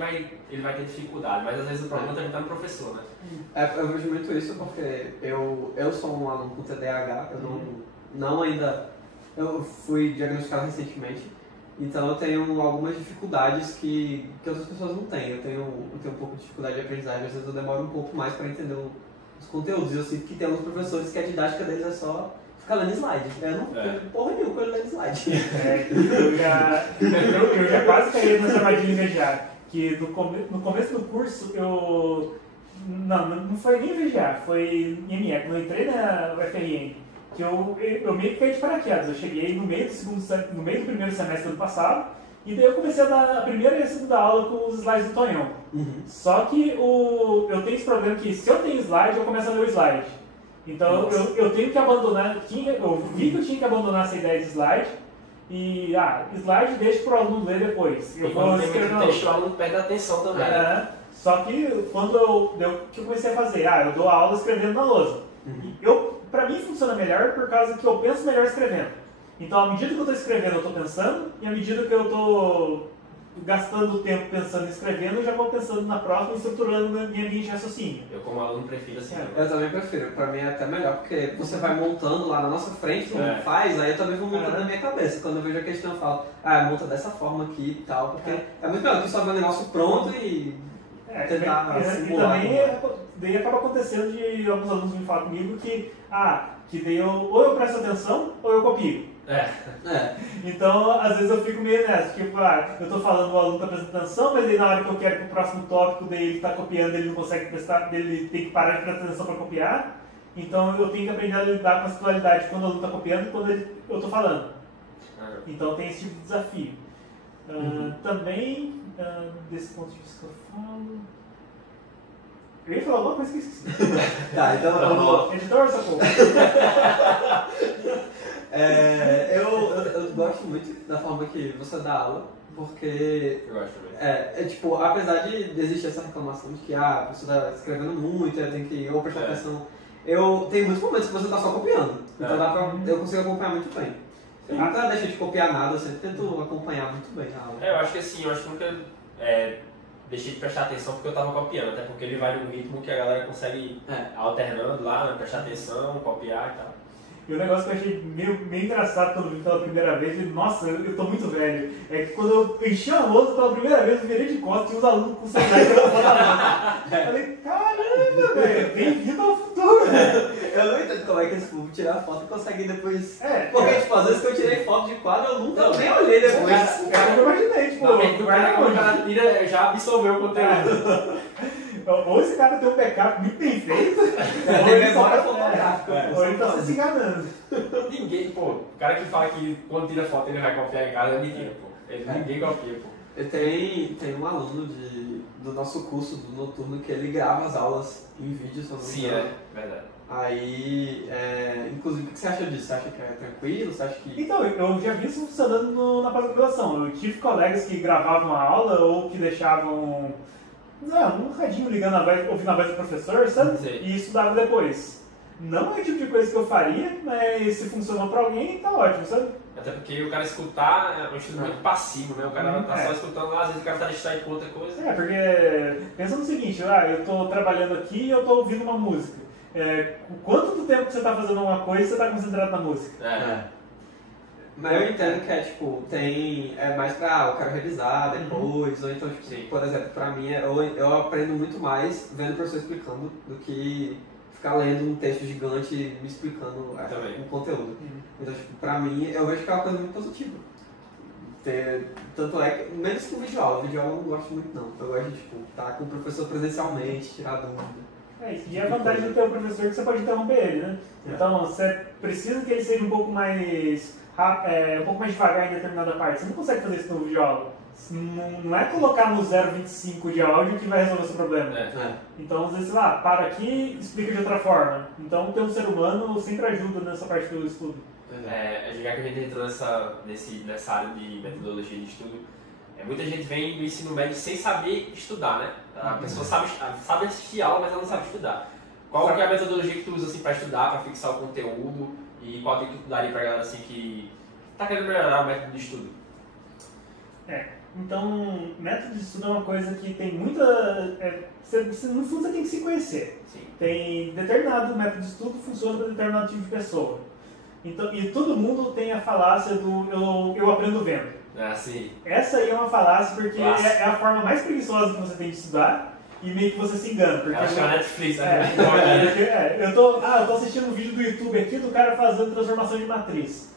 ele vai ter dificuldade. Mas, às vezes, o problema também está no professor, né? Eu vejo muito isso porque eu sou um aluno com TDAH, eu fui diagnosticado recentemente. Então eu tenho algumas dificuldades que outras pessoas não têm. Eu tenho um pouco de dificuldade de aprendizagem, às vezes eu demoro um pouco mais para entender os conteúdos. Eu sinto que tem alguns professores que a didática deles é só ficar lendo slide. Eu não tenho porra nenhuma com ele lendo slide. Eu já quase caí nessa armadilha já. Que no começo do curso não foi nem VGA, foi em ME. Quando eu entrei na UFRN, que eu meio que caí de paraquedas. Eu cheguei no meio do primeiro semestre do ano passado, e daí eu comecei a dar a primeira e a segunda aula com os slides do Tonhão. Só que eu tenho esse problema que se eu tenho slide, eu começo a ler o slide. Então eu tenho que abandonar, eu vi que eu tinha que abandonar essa ideia de slide, e slide deixa para o aluno ler depois. Eu vou escrever no texto, o aluno perde a atenção também. Só que quando que eu comecei a fazer, eu dou a aula escrevendo na lousa. Pra mim funciona melhor por causa que eu penso melhor escrevendo. Então, à medida que eu estou escrevendo, eu estou pensando, e à medida que eu estou gastando tempo pensando e escrevendo, eu já vou pensando na próxima e estruturando minha linha de raciocínio. Eu, como aluno, prefiro assim. Eu também prefiro. Pra mim é até melhor, porque você vai montando lá na nossa frente, como faz, aí eu também vou montando na minha cabeça. Quando eu vejo a questão, eu falo, monta dessa forma aqui e tal, porque é muito melhor que só ver o negócio pronto e tentar simular. E também daí acaba acontecendo de alguns alunos me falam comigo que daí ou eu presto atenção ou eu copio. Então, às vezes eu fico meio nessa, tipo, eu tô falando, o aluno está prestando atenção, mas aí na hora que eu quero ir pro próximo tópico, daí ele está copiando, ele não consegue prestar, ele tem que parar de prestar atenção para copiar. Então eu tenho que aprender a lidar com a situaridade quando o aluno está copiando e quando eu estou falando. Então tem esse tipo de desafio. Também, desse ponto de vista que eu falo... Eu ia falar alguma coisa que eu esqueci. Então eu vou... Editor, sacou? Eu gosto muito da forma que você dá aula, porque eu gosto também. Tipo, apesar de existir essa reclamação de que você está escrevendo muito, eu tenho que prestar atenção, tem muitos momentos que você está só copiando, então eu consigo acompanhar muito bem. Eu nunca deixo de copiar nada, eu sempre tento acompanhar muito bem a aula. Eu acho que assim, nunca deixei de prestar atenção porque eu estava copiando, até porque ele vai num ritmo que a galera consegue alternando lá, né, prestar atenção, copiar e tal. E o negócio que eu achei meio engraçado quando vi pela primeira vez, nossa, eu tô muito velho, é que quando eu enchi a lousa pela primeira vez, eu virei de costas e os alunos com o celular tirando foto da lousa. Eu falei, caramba, velho, bem-vindo ao futuro, velho. Eu não entendo como é que esse povo tira a foto e consegue depois... Porque, tipo, às vezes que eu tirei foto de quadro, eu nunca nem olhei depois. Eu imaginei, tipo... O cara tira, já absorveu o conteúdo. Ou esse cara tem um backup muito bem feito, ou ele memória fotográfica. Ou ele tá se enganando. Ninguém, o cara que fala que quando tira foto ele vai copiar em casa é mentira, Ninguém copia, Tem um aluno do nosso curso do noturno que ele grava as aulas em vídeo, se eu não me engano. Sim, verdade. Aí, inclusive, o que você acha disso? Você acha que é tranquilo? Você acha que... Então, eu já vi isso funcionando na pós-graduação. Eu tive colegas que gravavam a aula ou que deixavam um radinho ligando ouvindo a voz do professor, sabe? Sim. E estudava depois. Não é o tipo de coisa que eu faria, mas se funcionou pra alguém, tá ótimo, sabe? Até porque o cara escutar é um estudo muito passivo, né? O cara tá só escutando lá, às vezes o cara tá distraído com outra coisa. Porque pensa no seguinte, eu tô trabalhando aqui e eu tô ouvindo uma música. Quanto do tempo que você tá fazendo uma coisa você tá concentrado na música? Mas eu entendo que tipo, é mais pra eu quero revisar depois, ou então, tipo, por exemplo, pra mim, eu aprendo muito mais vendo o professor explicando do que ficar lendo um texto gigante me explicando um conteúdo. Então, tipo, pra mim, eu vejo que é uma coisa muito positiva. Tanto é que, menos que o videoaula eu não gosto muito não. Eu gosto de, tipo, estar com o professor presencialmente, tirar dúvida. E a vantagem de ter um professor é que você pode interromper ele, né? Então, você precisa que ele seja um pouco mais devagar em determinada parte. Você não consegue fazer isso no videoaula. Não é colocar no 0,25 de áudio que vai resolver o seu problema. Então, às vezes, para aqui e explica de outra forma. Então, ter um ser humano sempre ajuda nessa parte do estudo. Já que a gente entrou nessa área de metodologia de estudo, muita gente vem do ensino médio sem saber estudar, né? A pessoa sabe assistir aula, mas ela não sabe estudar. Qual que é a metodologia que tu usa assim, para estudar, para fixar o conteúdo? E qual que tu daria pra galera assim, que está querendo melhorar o método de estudo? Então, método de estudo é uma coisa que tem muita... no fundo, você tem que se conhecer. Sim. Tem determinado método de estudo que funciona para determinado tipo de pessoa. Então, e todo mundo tem a falácia do eu aprendo vendo. Sim. Essa aí é uma falácia porque é a forma mais preguiçosa que você tem de estudar e meio que você se engana. Porque acho que é a Netflix, né? Eu tô assistindo um vídeo do YouTube aqui do cara fazendo transformação de matriz.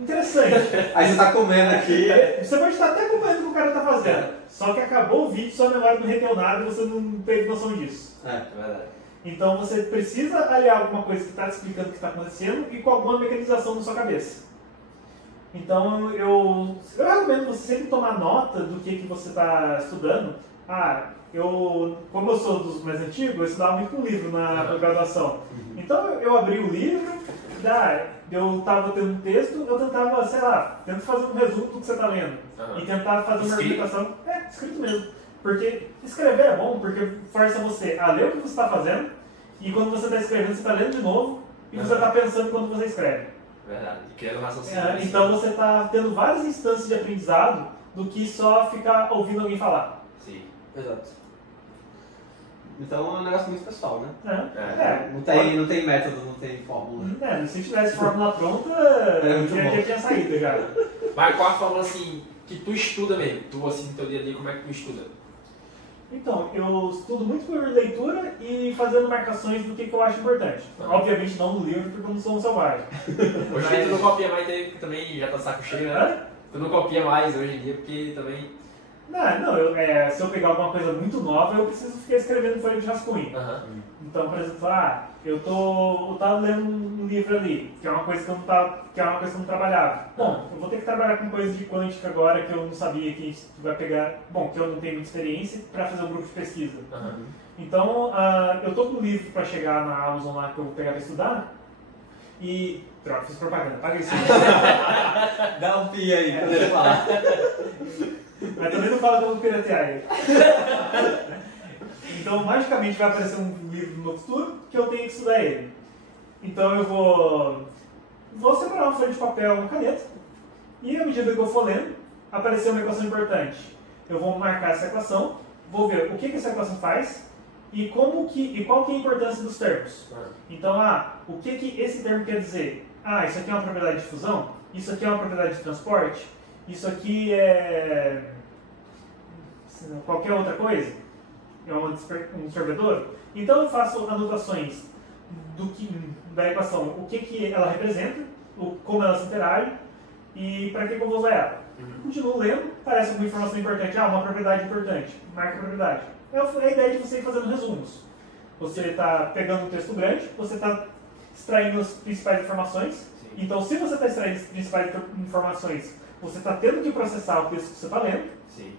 Interessante. Aí você tá comendo aqui. Você pode estar até acompanhando o que o cara tá fazendo. Só que acabou o vídeo, sua memória não reteu nada e você não teve noção disso. É verdade. Então você precisa aliar alguma coisa que está te explicando o que está acontecendo e com alguma mecanização na sua cabeça. Então eu recomendo você sempre tomar nota do que você está estudando. Como eu sou dos mais antigos, eu estudava muito com livro na graduação. Então eu abri o livro, eu estava tendo um texto, eu tentava, tento fazer um resumo do que você está lendo. E tentar fazer uma argumentação. Escrito mesmo. Porque escrever é bom, porque força você a ler o que você está fazendo, e quando você está escrevendo, você está lendo de novo, e você está pensando quando você escreve. Verdade, e criando raciocínio. Então você está tendo várias instâncias de aprendizado do que só ficar ouvindo alguém falar. Sim. Exato. Então é um negócio muito pessoal, né? Não tem método, não tem fórmula. Se tivesse fórmula pronta, já tinha saído já. Mas qual a fórmula assim que tu estuda mesmo? Tu assim no teu dia a dia, como é que tu estuda? Então, eu estudo muito por leitura e fazendo marcações do que eu acho importante. Obviamente não no livro, porque eu não sou um selvagem. Hoje em dia tu não copia mais, também já tá saco cheio, né? Tu não copia mais hoje em dia, porque também... Se eu pegar alguma coisa muito nova, eu preciso ficar escrevendo folha de rascunho. Então, por exemplo, eu tava lendo um livro ali, que é uma coisa que eu não trabalhava. Bom, eu vou ter que trabalhar com coisas de quântica agora que eu não sabia que vai pegar, que eu não tenho muita experiência, para fazer um grupo de pesquisa. Então, eu tô com um livro para chegar na Amazon lá que eu vou pegar para estudar, e... Droga, fiz propaganda, paga isso. Dá um pi aí, quando ele falar. Mas também não fala que eu vou piratear ele. Então, magicamente vai aparecer um livro no futuro que eu tenho que estudar ele. Então eu vou separar uma folha de papel, uma caneta, e à medida que eu for lendo, aparecer uma equação importante. Eu vou marcar essa equação, vou ver o que essa equação faz e qual que é a importância dos termos. Então, o que esse termo quer dizer? Isso aqui é uma propriedade de fusão? Isso aqui é uma propriedade de transporte? Isso aqui é qualquer outra coisa? É um sorvedor? Então eu faço anotações da equação, o que ela representa, como ela se interage e para que eu vou usar ela. Continuo lendo, parece alguma informação importante, uma propriedade importante, marca a propriedade. É a ideia de você ir fazendo resumos. Você está pegando um texto grande, você está extraindo as principais informações. Sim. Então, se você está extraindo as principais informações, você está tendo que processar o texto que você está lendo. Sim.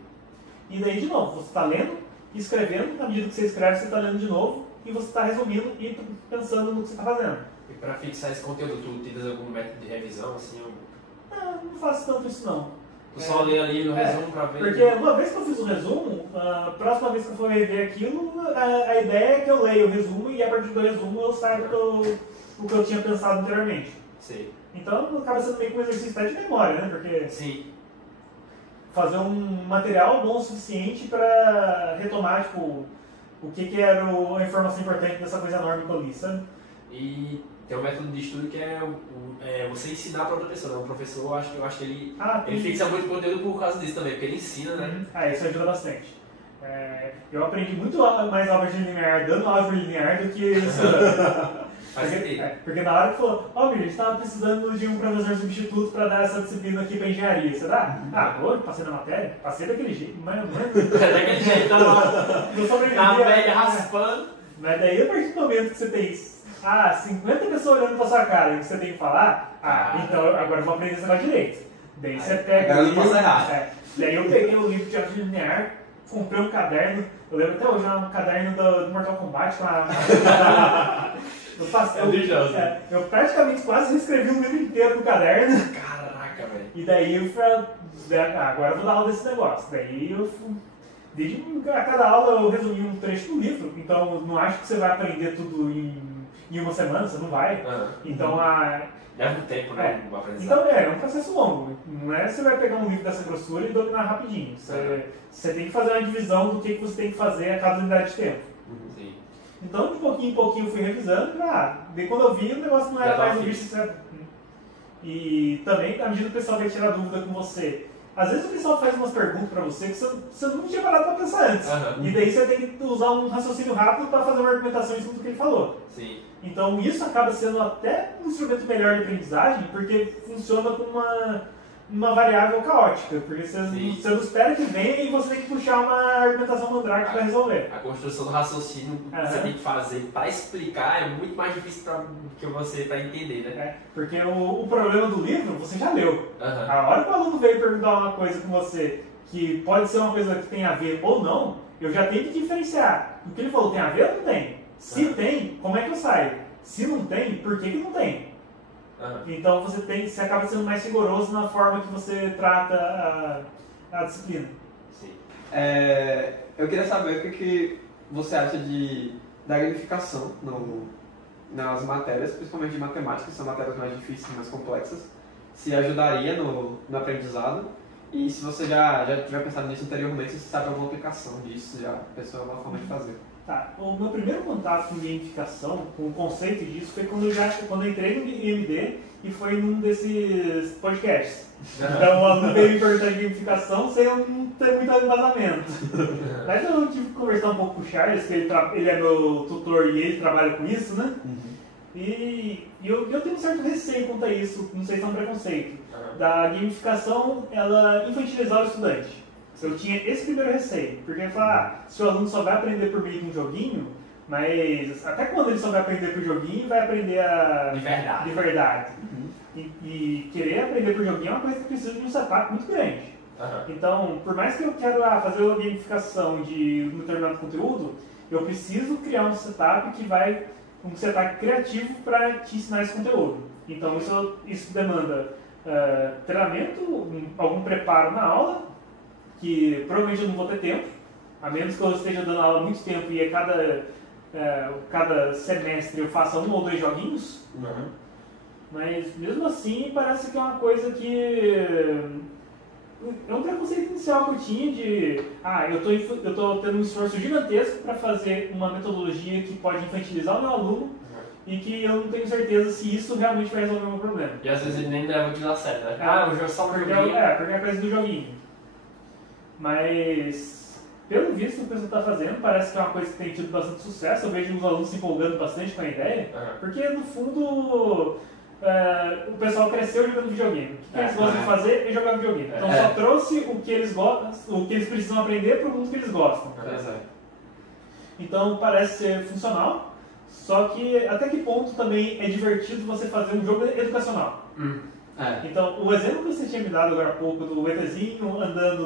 E daí, de novo, você está lendo, escrevendo, na medida que você escreve, você está lendo de novo, e você está resumindo e pensando no que você está fazendo. E para fixar esse conteúdo, tu utilizas algum método de revisão, assim? Não faço tanto isso, não. Tu só lê ali no resumo pra ver. Porque uma vez que eu fiz o resumo, a próxima vez que eu for rever aquilo, a ideia é que eu leia o resumo e a partir do resumo eu saiba o que eu tinha pensado anteriormente. Sim. Então acaba sendo meio que um exercício até de memória, né? Porque Sim. fazer um material bom o suficiente para retomar, tipo, o que era a informação importante dessa coisa enorme que eu li, sabe? E tem um método de estudo que é você ensinar para outra pessoa, né? O professor, eu acho que ele fixa muito conteúdo por causa disso também, porque ele ensina, né? Isso ajuda bastante. Eu aprendi muito mais álgebra linear dando álgebra linear do que estudando. Porque na hora que falou, a gente estava precisando de um professor substituto para dar essa disciplina aqui para engenharia, você dá? Passei na matéria, passei daquele jeito, mas daquele jeito, não sobrevivi. Na média raspando. Mas daí, a partir do momento que você tem 50 pessoas olhando pra sua cara e que você tem que falar, então agora eu vou aprender esse negócio direito. Daí você pega o livro. Daí eu peguei o livro de álgebra linear, comprei um caderno, eu lembro até hoje, um caderno do Mortal Kombat com eu praticamente quase reescrevi um livro inteiro no caderno. Caraca, velho. E daí eu falei, agora eu vou dar aula desse negócio. Daí eu desde a cada aula eu resumi um trecho do livro, então não acho que você vai aprender tudo em uma semana, você não vai. Então leva um tempo, né? Então é um processo longo. Não é você vai pegar um livro dessa grossura e dominar rapidinho. Você tem que fazer uma divisão do que você tem que fazer a cada unidade de tempo. Sim. Então de pouquinho em pouquinho eu fui revisando e daí quando eu vi o negócio não era mais um bicho certo. E também, à medida que o pessoal vai tirar dúvida com você, às vezes o pessoal faz umas perguntas pra você que você não tinha parado pra pensar antes. E daí você tem que usar um raciocínio rápido pra fazer uma argumentação em cima do que ele falou. Sim. Então isso acaba sendo até um instrumento melhor de aprendizagem, porque funciona com uma variável caótica. Porque você não espera que venha e você tem que puxar uma argumentação mandrake pra resolver. A construção do raciocínio que você tem que fazer pra explicar é muito mais difícil que você pra entender, né? Porque o problema do livro você já leu. A hora que o aluno veio perguntar uma coisa com você que pode ser uma coisa que tem a ver ou não, eu já tenho que diferenciar. O que ele falou tem a ver ou não tem? Se tem, como é que eu saio? Se não tem, por que não tem? Então você acaba sendo mais rigoroso na forma que você trata a disciplina. Sim. Eu queria saber o que você acha da gamificação nas matérias, principalmente de matemática, que são matérias mais difíceis, mais complexas. Se ajudaria no aprendizado e se você já tiver pensado nisso anteriormente, se você sabe alguma aplicação disso, já pensou em alguma forma de fazer. O meu primeiro contato com gamificação, com o conceito disso, foi quando eu entrei no IMD e foi num desses podcasts. Então o aluno veio me perguntar de gamificação sem eu não ter muito embasamento. Mas eu tive que conversar um pouco com o Charles, que ele é meu tutor e ele trabalha com isso, né? E eu tenho um certo receio quanto a isso, não sei se é um preconceito, da gamificação ela infantilizar o estudante. Eu tinha esse primeiro receio, porque eu falava, se o aluno só vai aprender por meio de um joguinho, mas até quando ele só vai aprender por joguinho, vai aprender de verdade. E querer aprender por joguinho é uma coisa que precisa de um setup muito grande. Então, por mais que eu quero fazer uma gamificação de um determinado conteúdo, eu preciso criar um setup um setup criativo para te ensinar esse conteúdo. Então, isso demanda treinamento, algum preparo na aula, que provavelmente eu não vou ter tempo, a menos que eu esteja dando aula há muito tempo e cada semestre eu faça 1 ou 2 joguinhos. Mas mesmo assim parece que é uma coisa que é um preconceito inicial que eu tinha de eu tô tendo um esforço gigantesco para fazer uma metodologia que pode infantilizar o meu aluno e que eu não tenho certeza se isso realmente vai resolver o meu problema. E às vezes ele nem leva aquilo a sério, né? O jogo só um joguinho. Porque é a coisa do joguinho. Mas, pelo visto, o que você está fazendo parece que é uma coisa que tem tido bastante sucesso. Eu vejo os alunos se empolgando bastante com a ideia, porque, no fundo, o pessoal cresceu jogando videogame. O que eles gostam de fazer é jogar videogame. Então, só trouxe o que eles gostam, o que eles precisam aprender para o mundo que eles gostam. Então, parece ser funcional, só que até que ponto também é divertido você fazer um jogo educacional. Então, o exemplo que você tinha me dado agora há pouco do ETzinho andando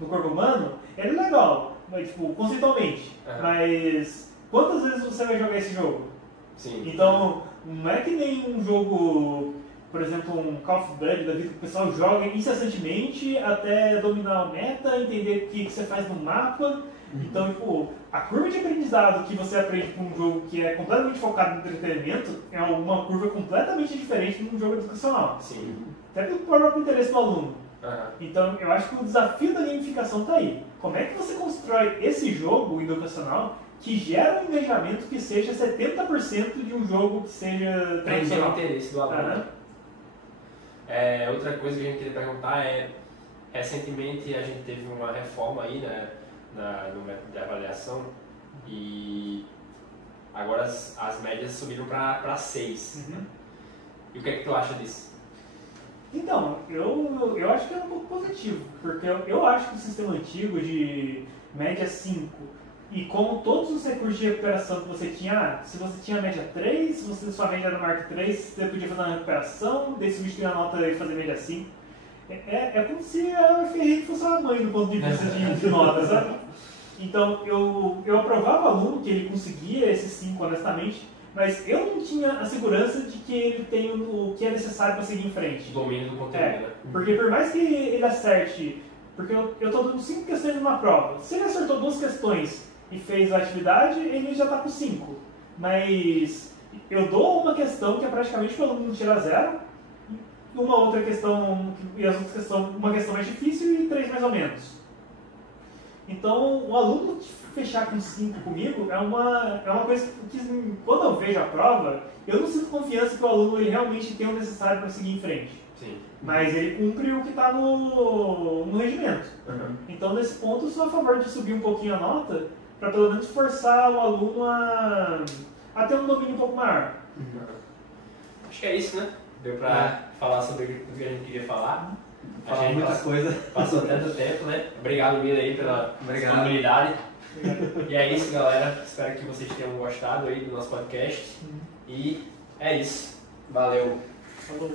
no corpo humano, ele é legal, mas, tipo, conceitualmente. Mas quantas vezes você vai jogar esse jogo? Sim. Então, não é que nem um jogo por exemplo, um Call of Duty da vida que o pessoal joga incessantemente até dominar o meta, entender o que você faz no mapa. Então, tipo, a curva de aprendizado que você aprende com um jogo que é completamente focado no entretenimento é uma curva completamente diferente de um jogo educacional. Sim. Até pelo próprio interesse do aluno. Uhum. Então, eu acho que o desafio da gamificação está aí. Como é que você constrói esse jogo educacional que gera um engajamento que seja 70% de um jogo que seja Prender o interesse do aluno. Uhum. Outra coisa que a gente queria perguntar é, recentemente a gente teve uma reforma aí, né, no método de avaliação e agora as médias subiram para 6. Uhum. E o que é que tu acha disso? Então, eu acho que é um pouco positivo, porque eu acho que o sistema antigo de média 5 e com todos os recursos de recuperação que você tinha, se você tinha média 3, se você sua média era marca 3, você podia fazer uma recuperação, daí substituir a nota e fazer média 5. É como se a UFRN fosse uma mãe do ponto de vista de notas, sabe? Então, eu aprovava o aluno que ele conseguia esses 5 honestamente, mas eu não tinha a segurança de que ele tem o que é necessário para seguir em frente. O domínio do conteúdo, né? Porque por mais que ele acerte, porque eu estou dando 5 questões numa prova, se ele acertou 2 questões e fez a atividade, ele já está com 5. Mas eu dou uma questão que é praticamente para o aluno tirar 0, uma outra questão, e as outras questões, uma questão mais difícil e 3 mais ou menos. Então, o aluno fechar com 5 comigo é uma coisa que, quando eu vejo a prova, eu não sinto confiança que o aluno ele realmente tem o necessário para seguir em frente. Sim. Mas ele cumpre o que está no regimento. Uhum. Então, nesse ponto, eu sou a favor de subir um pouquinho a nota, para pelo menos forçar o aluno a ter um domínio um pouco maior. Uhum. Acho que é isso, né? Deu para falar sobre o que a gente queria falar. Falar muita coisa. Passou tanto tempo, né? Obrigado, Mira, aí pela disponibilidade. E é isso, galera. Espero que vocês tenham gostado aí do nosso podcast. E é isso. Valeu. Falou.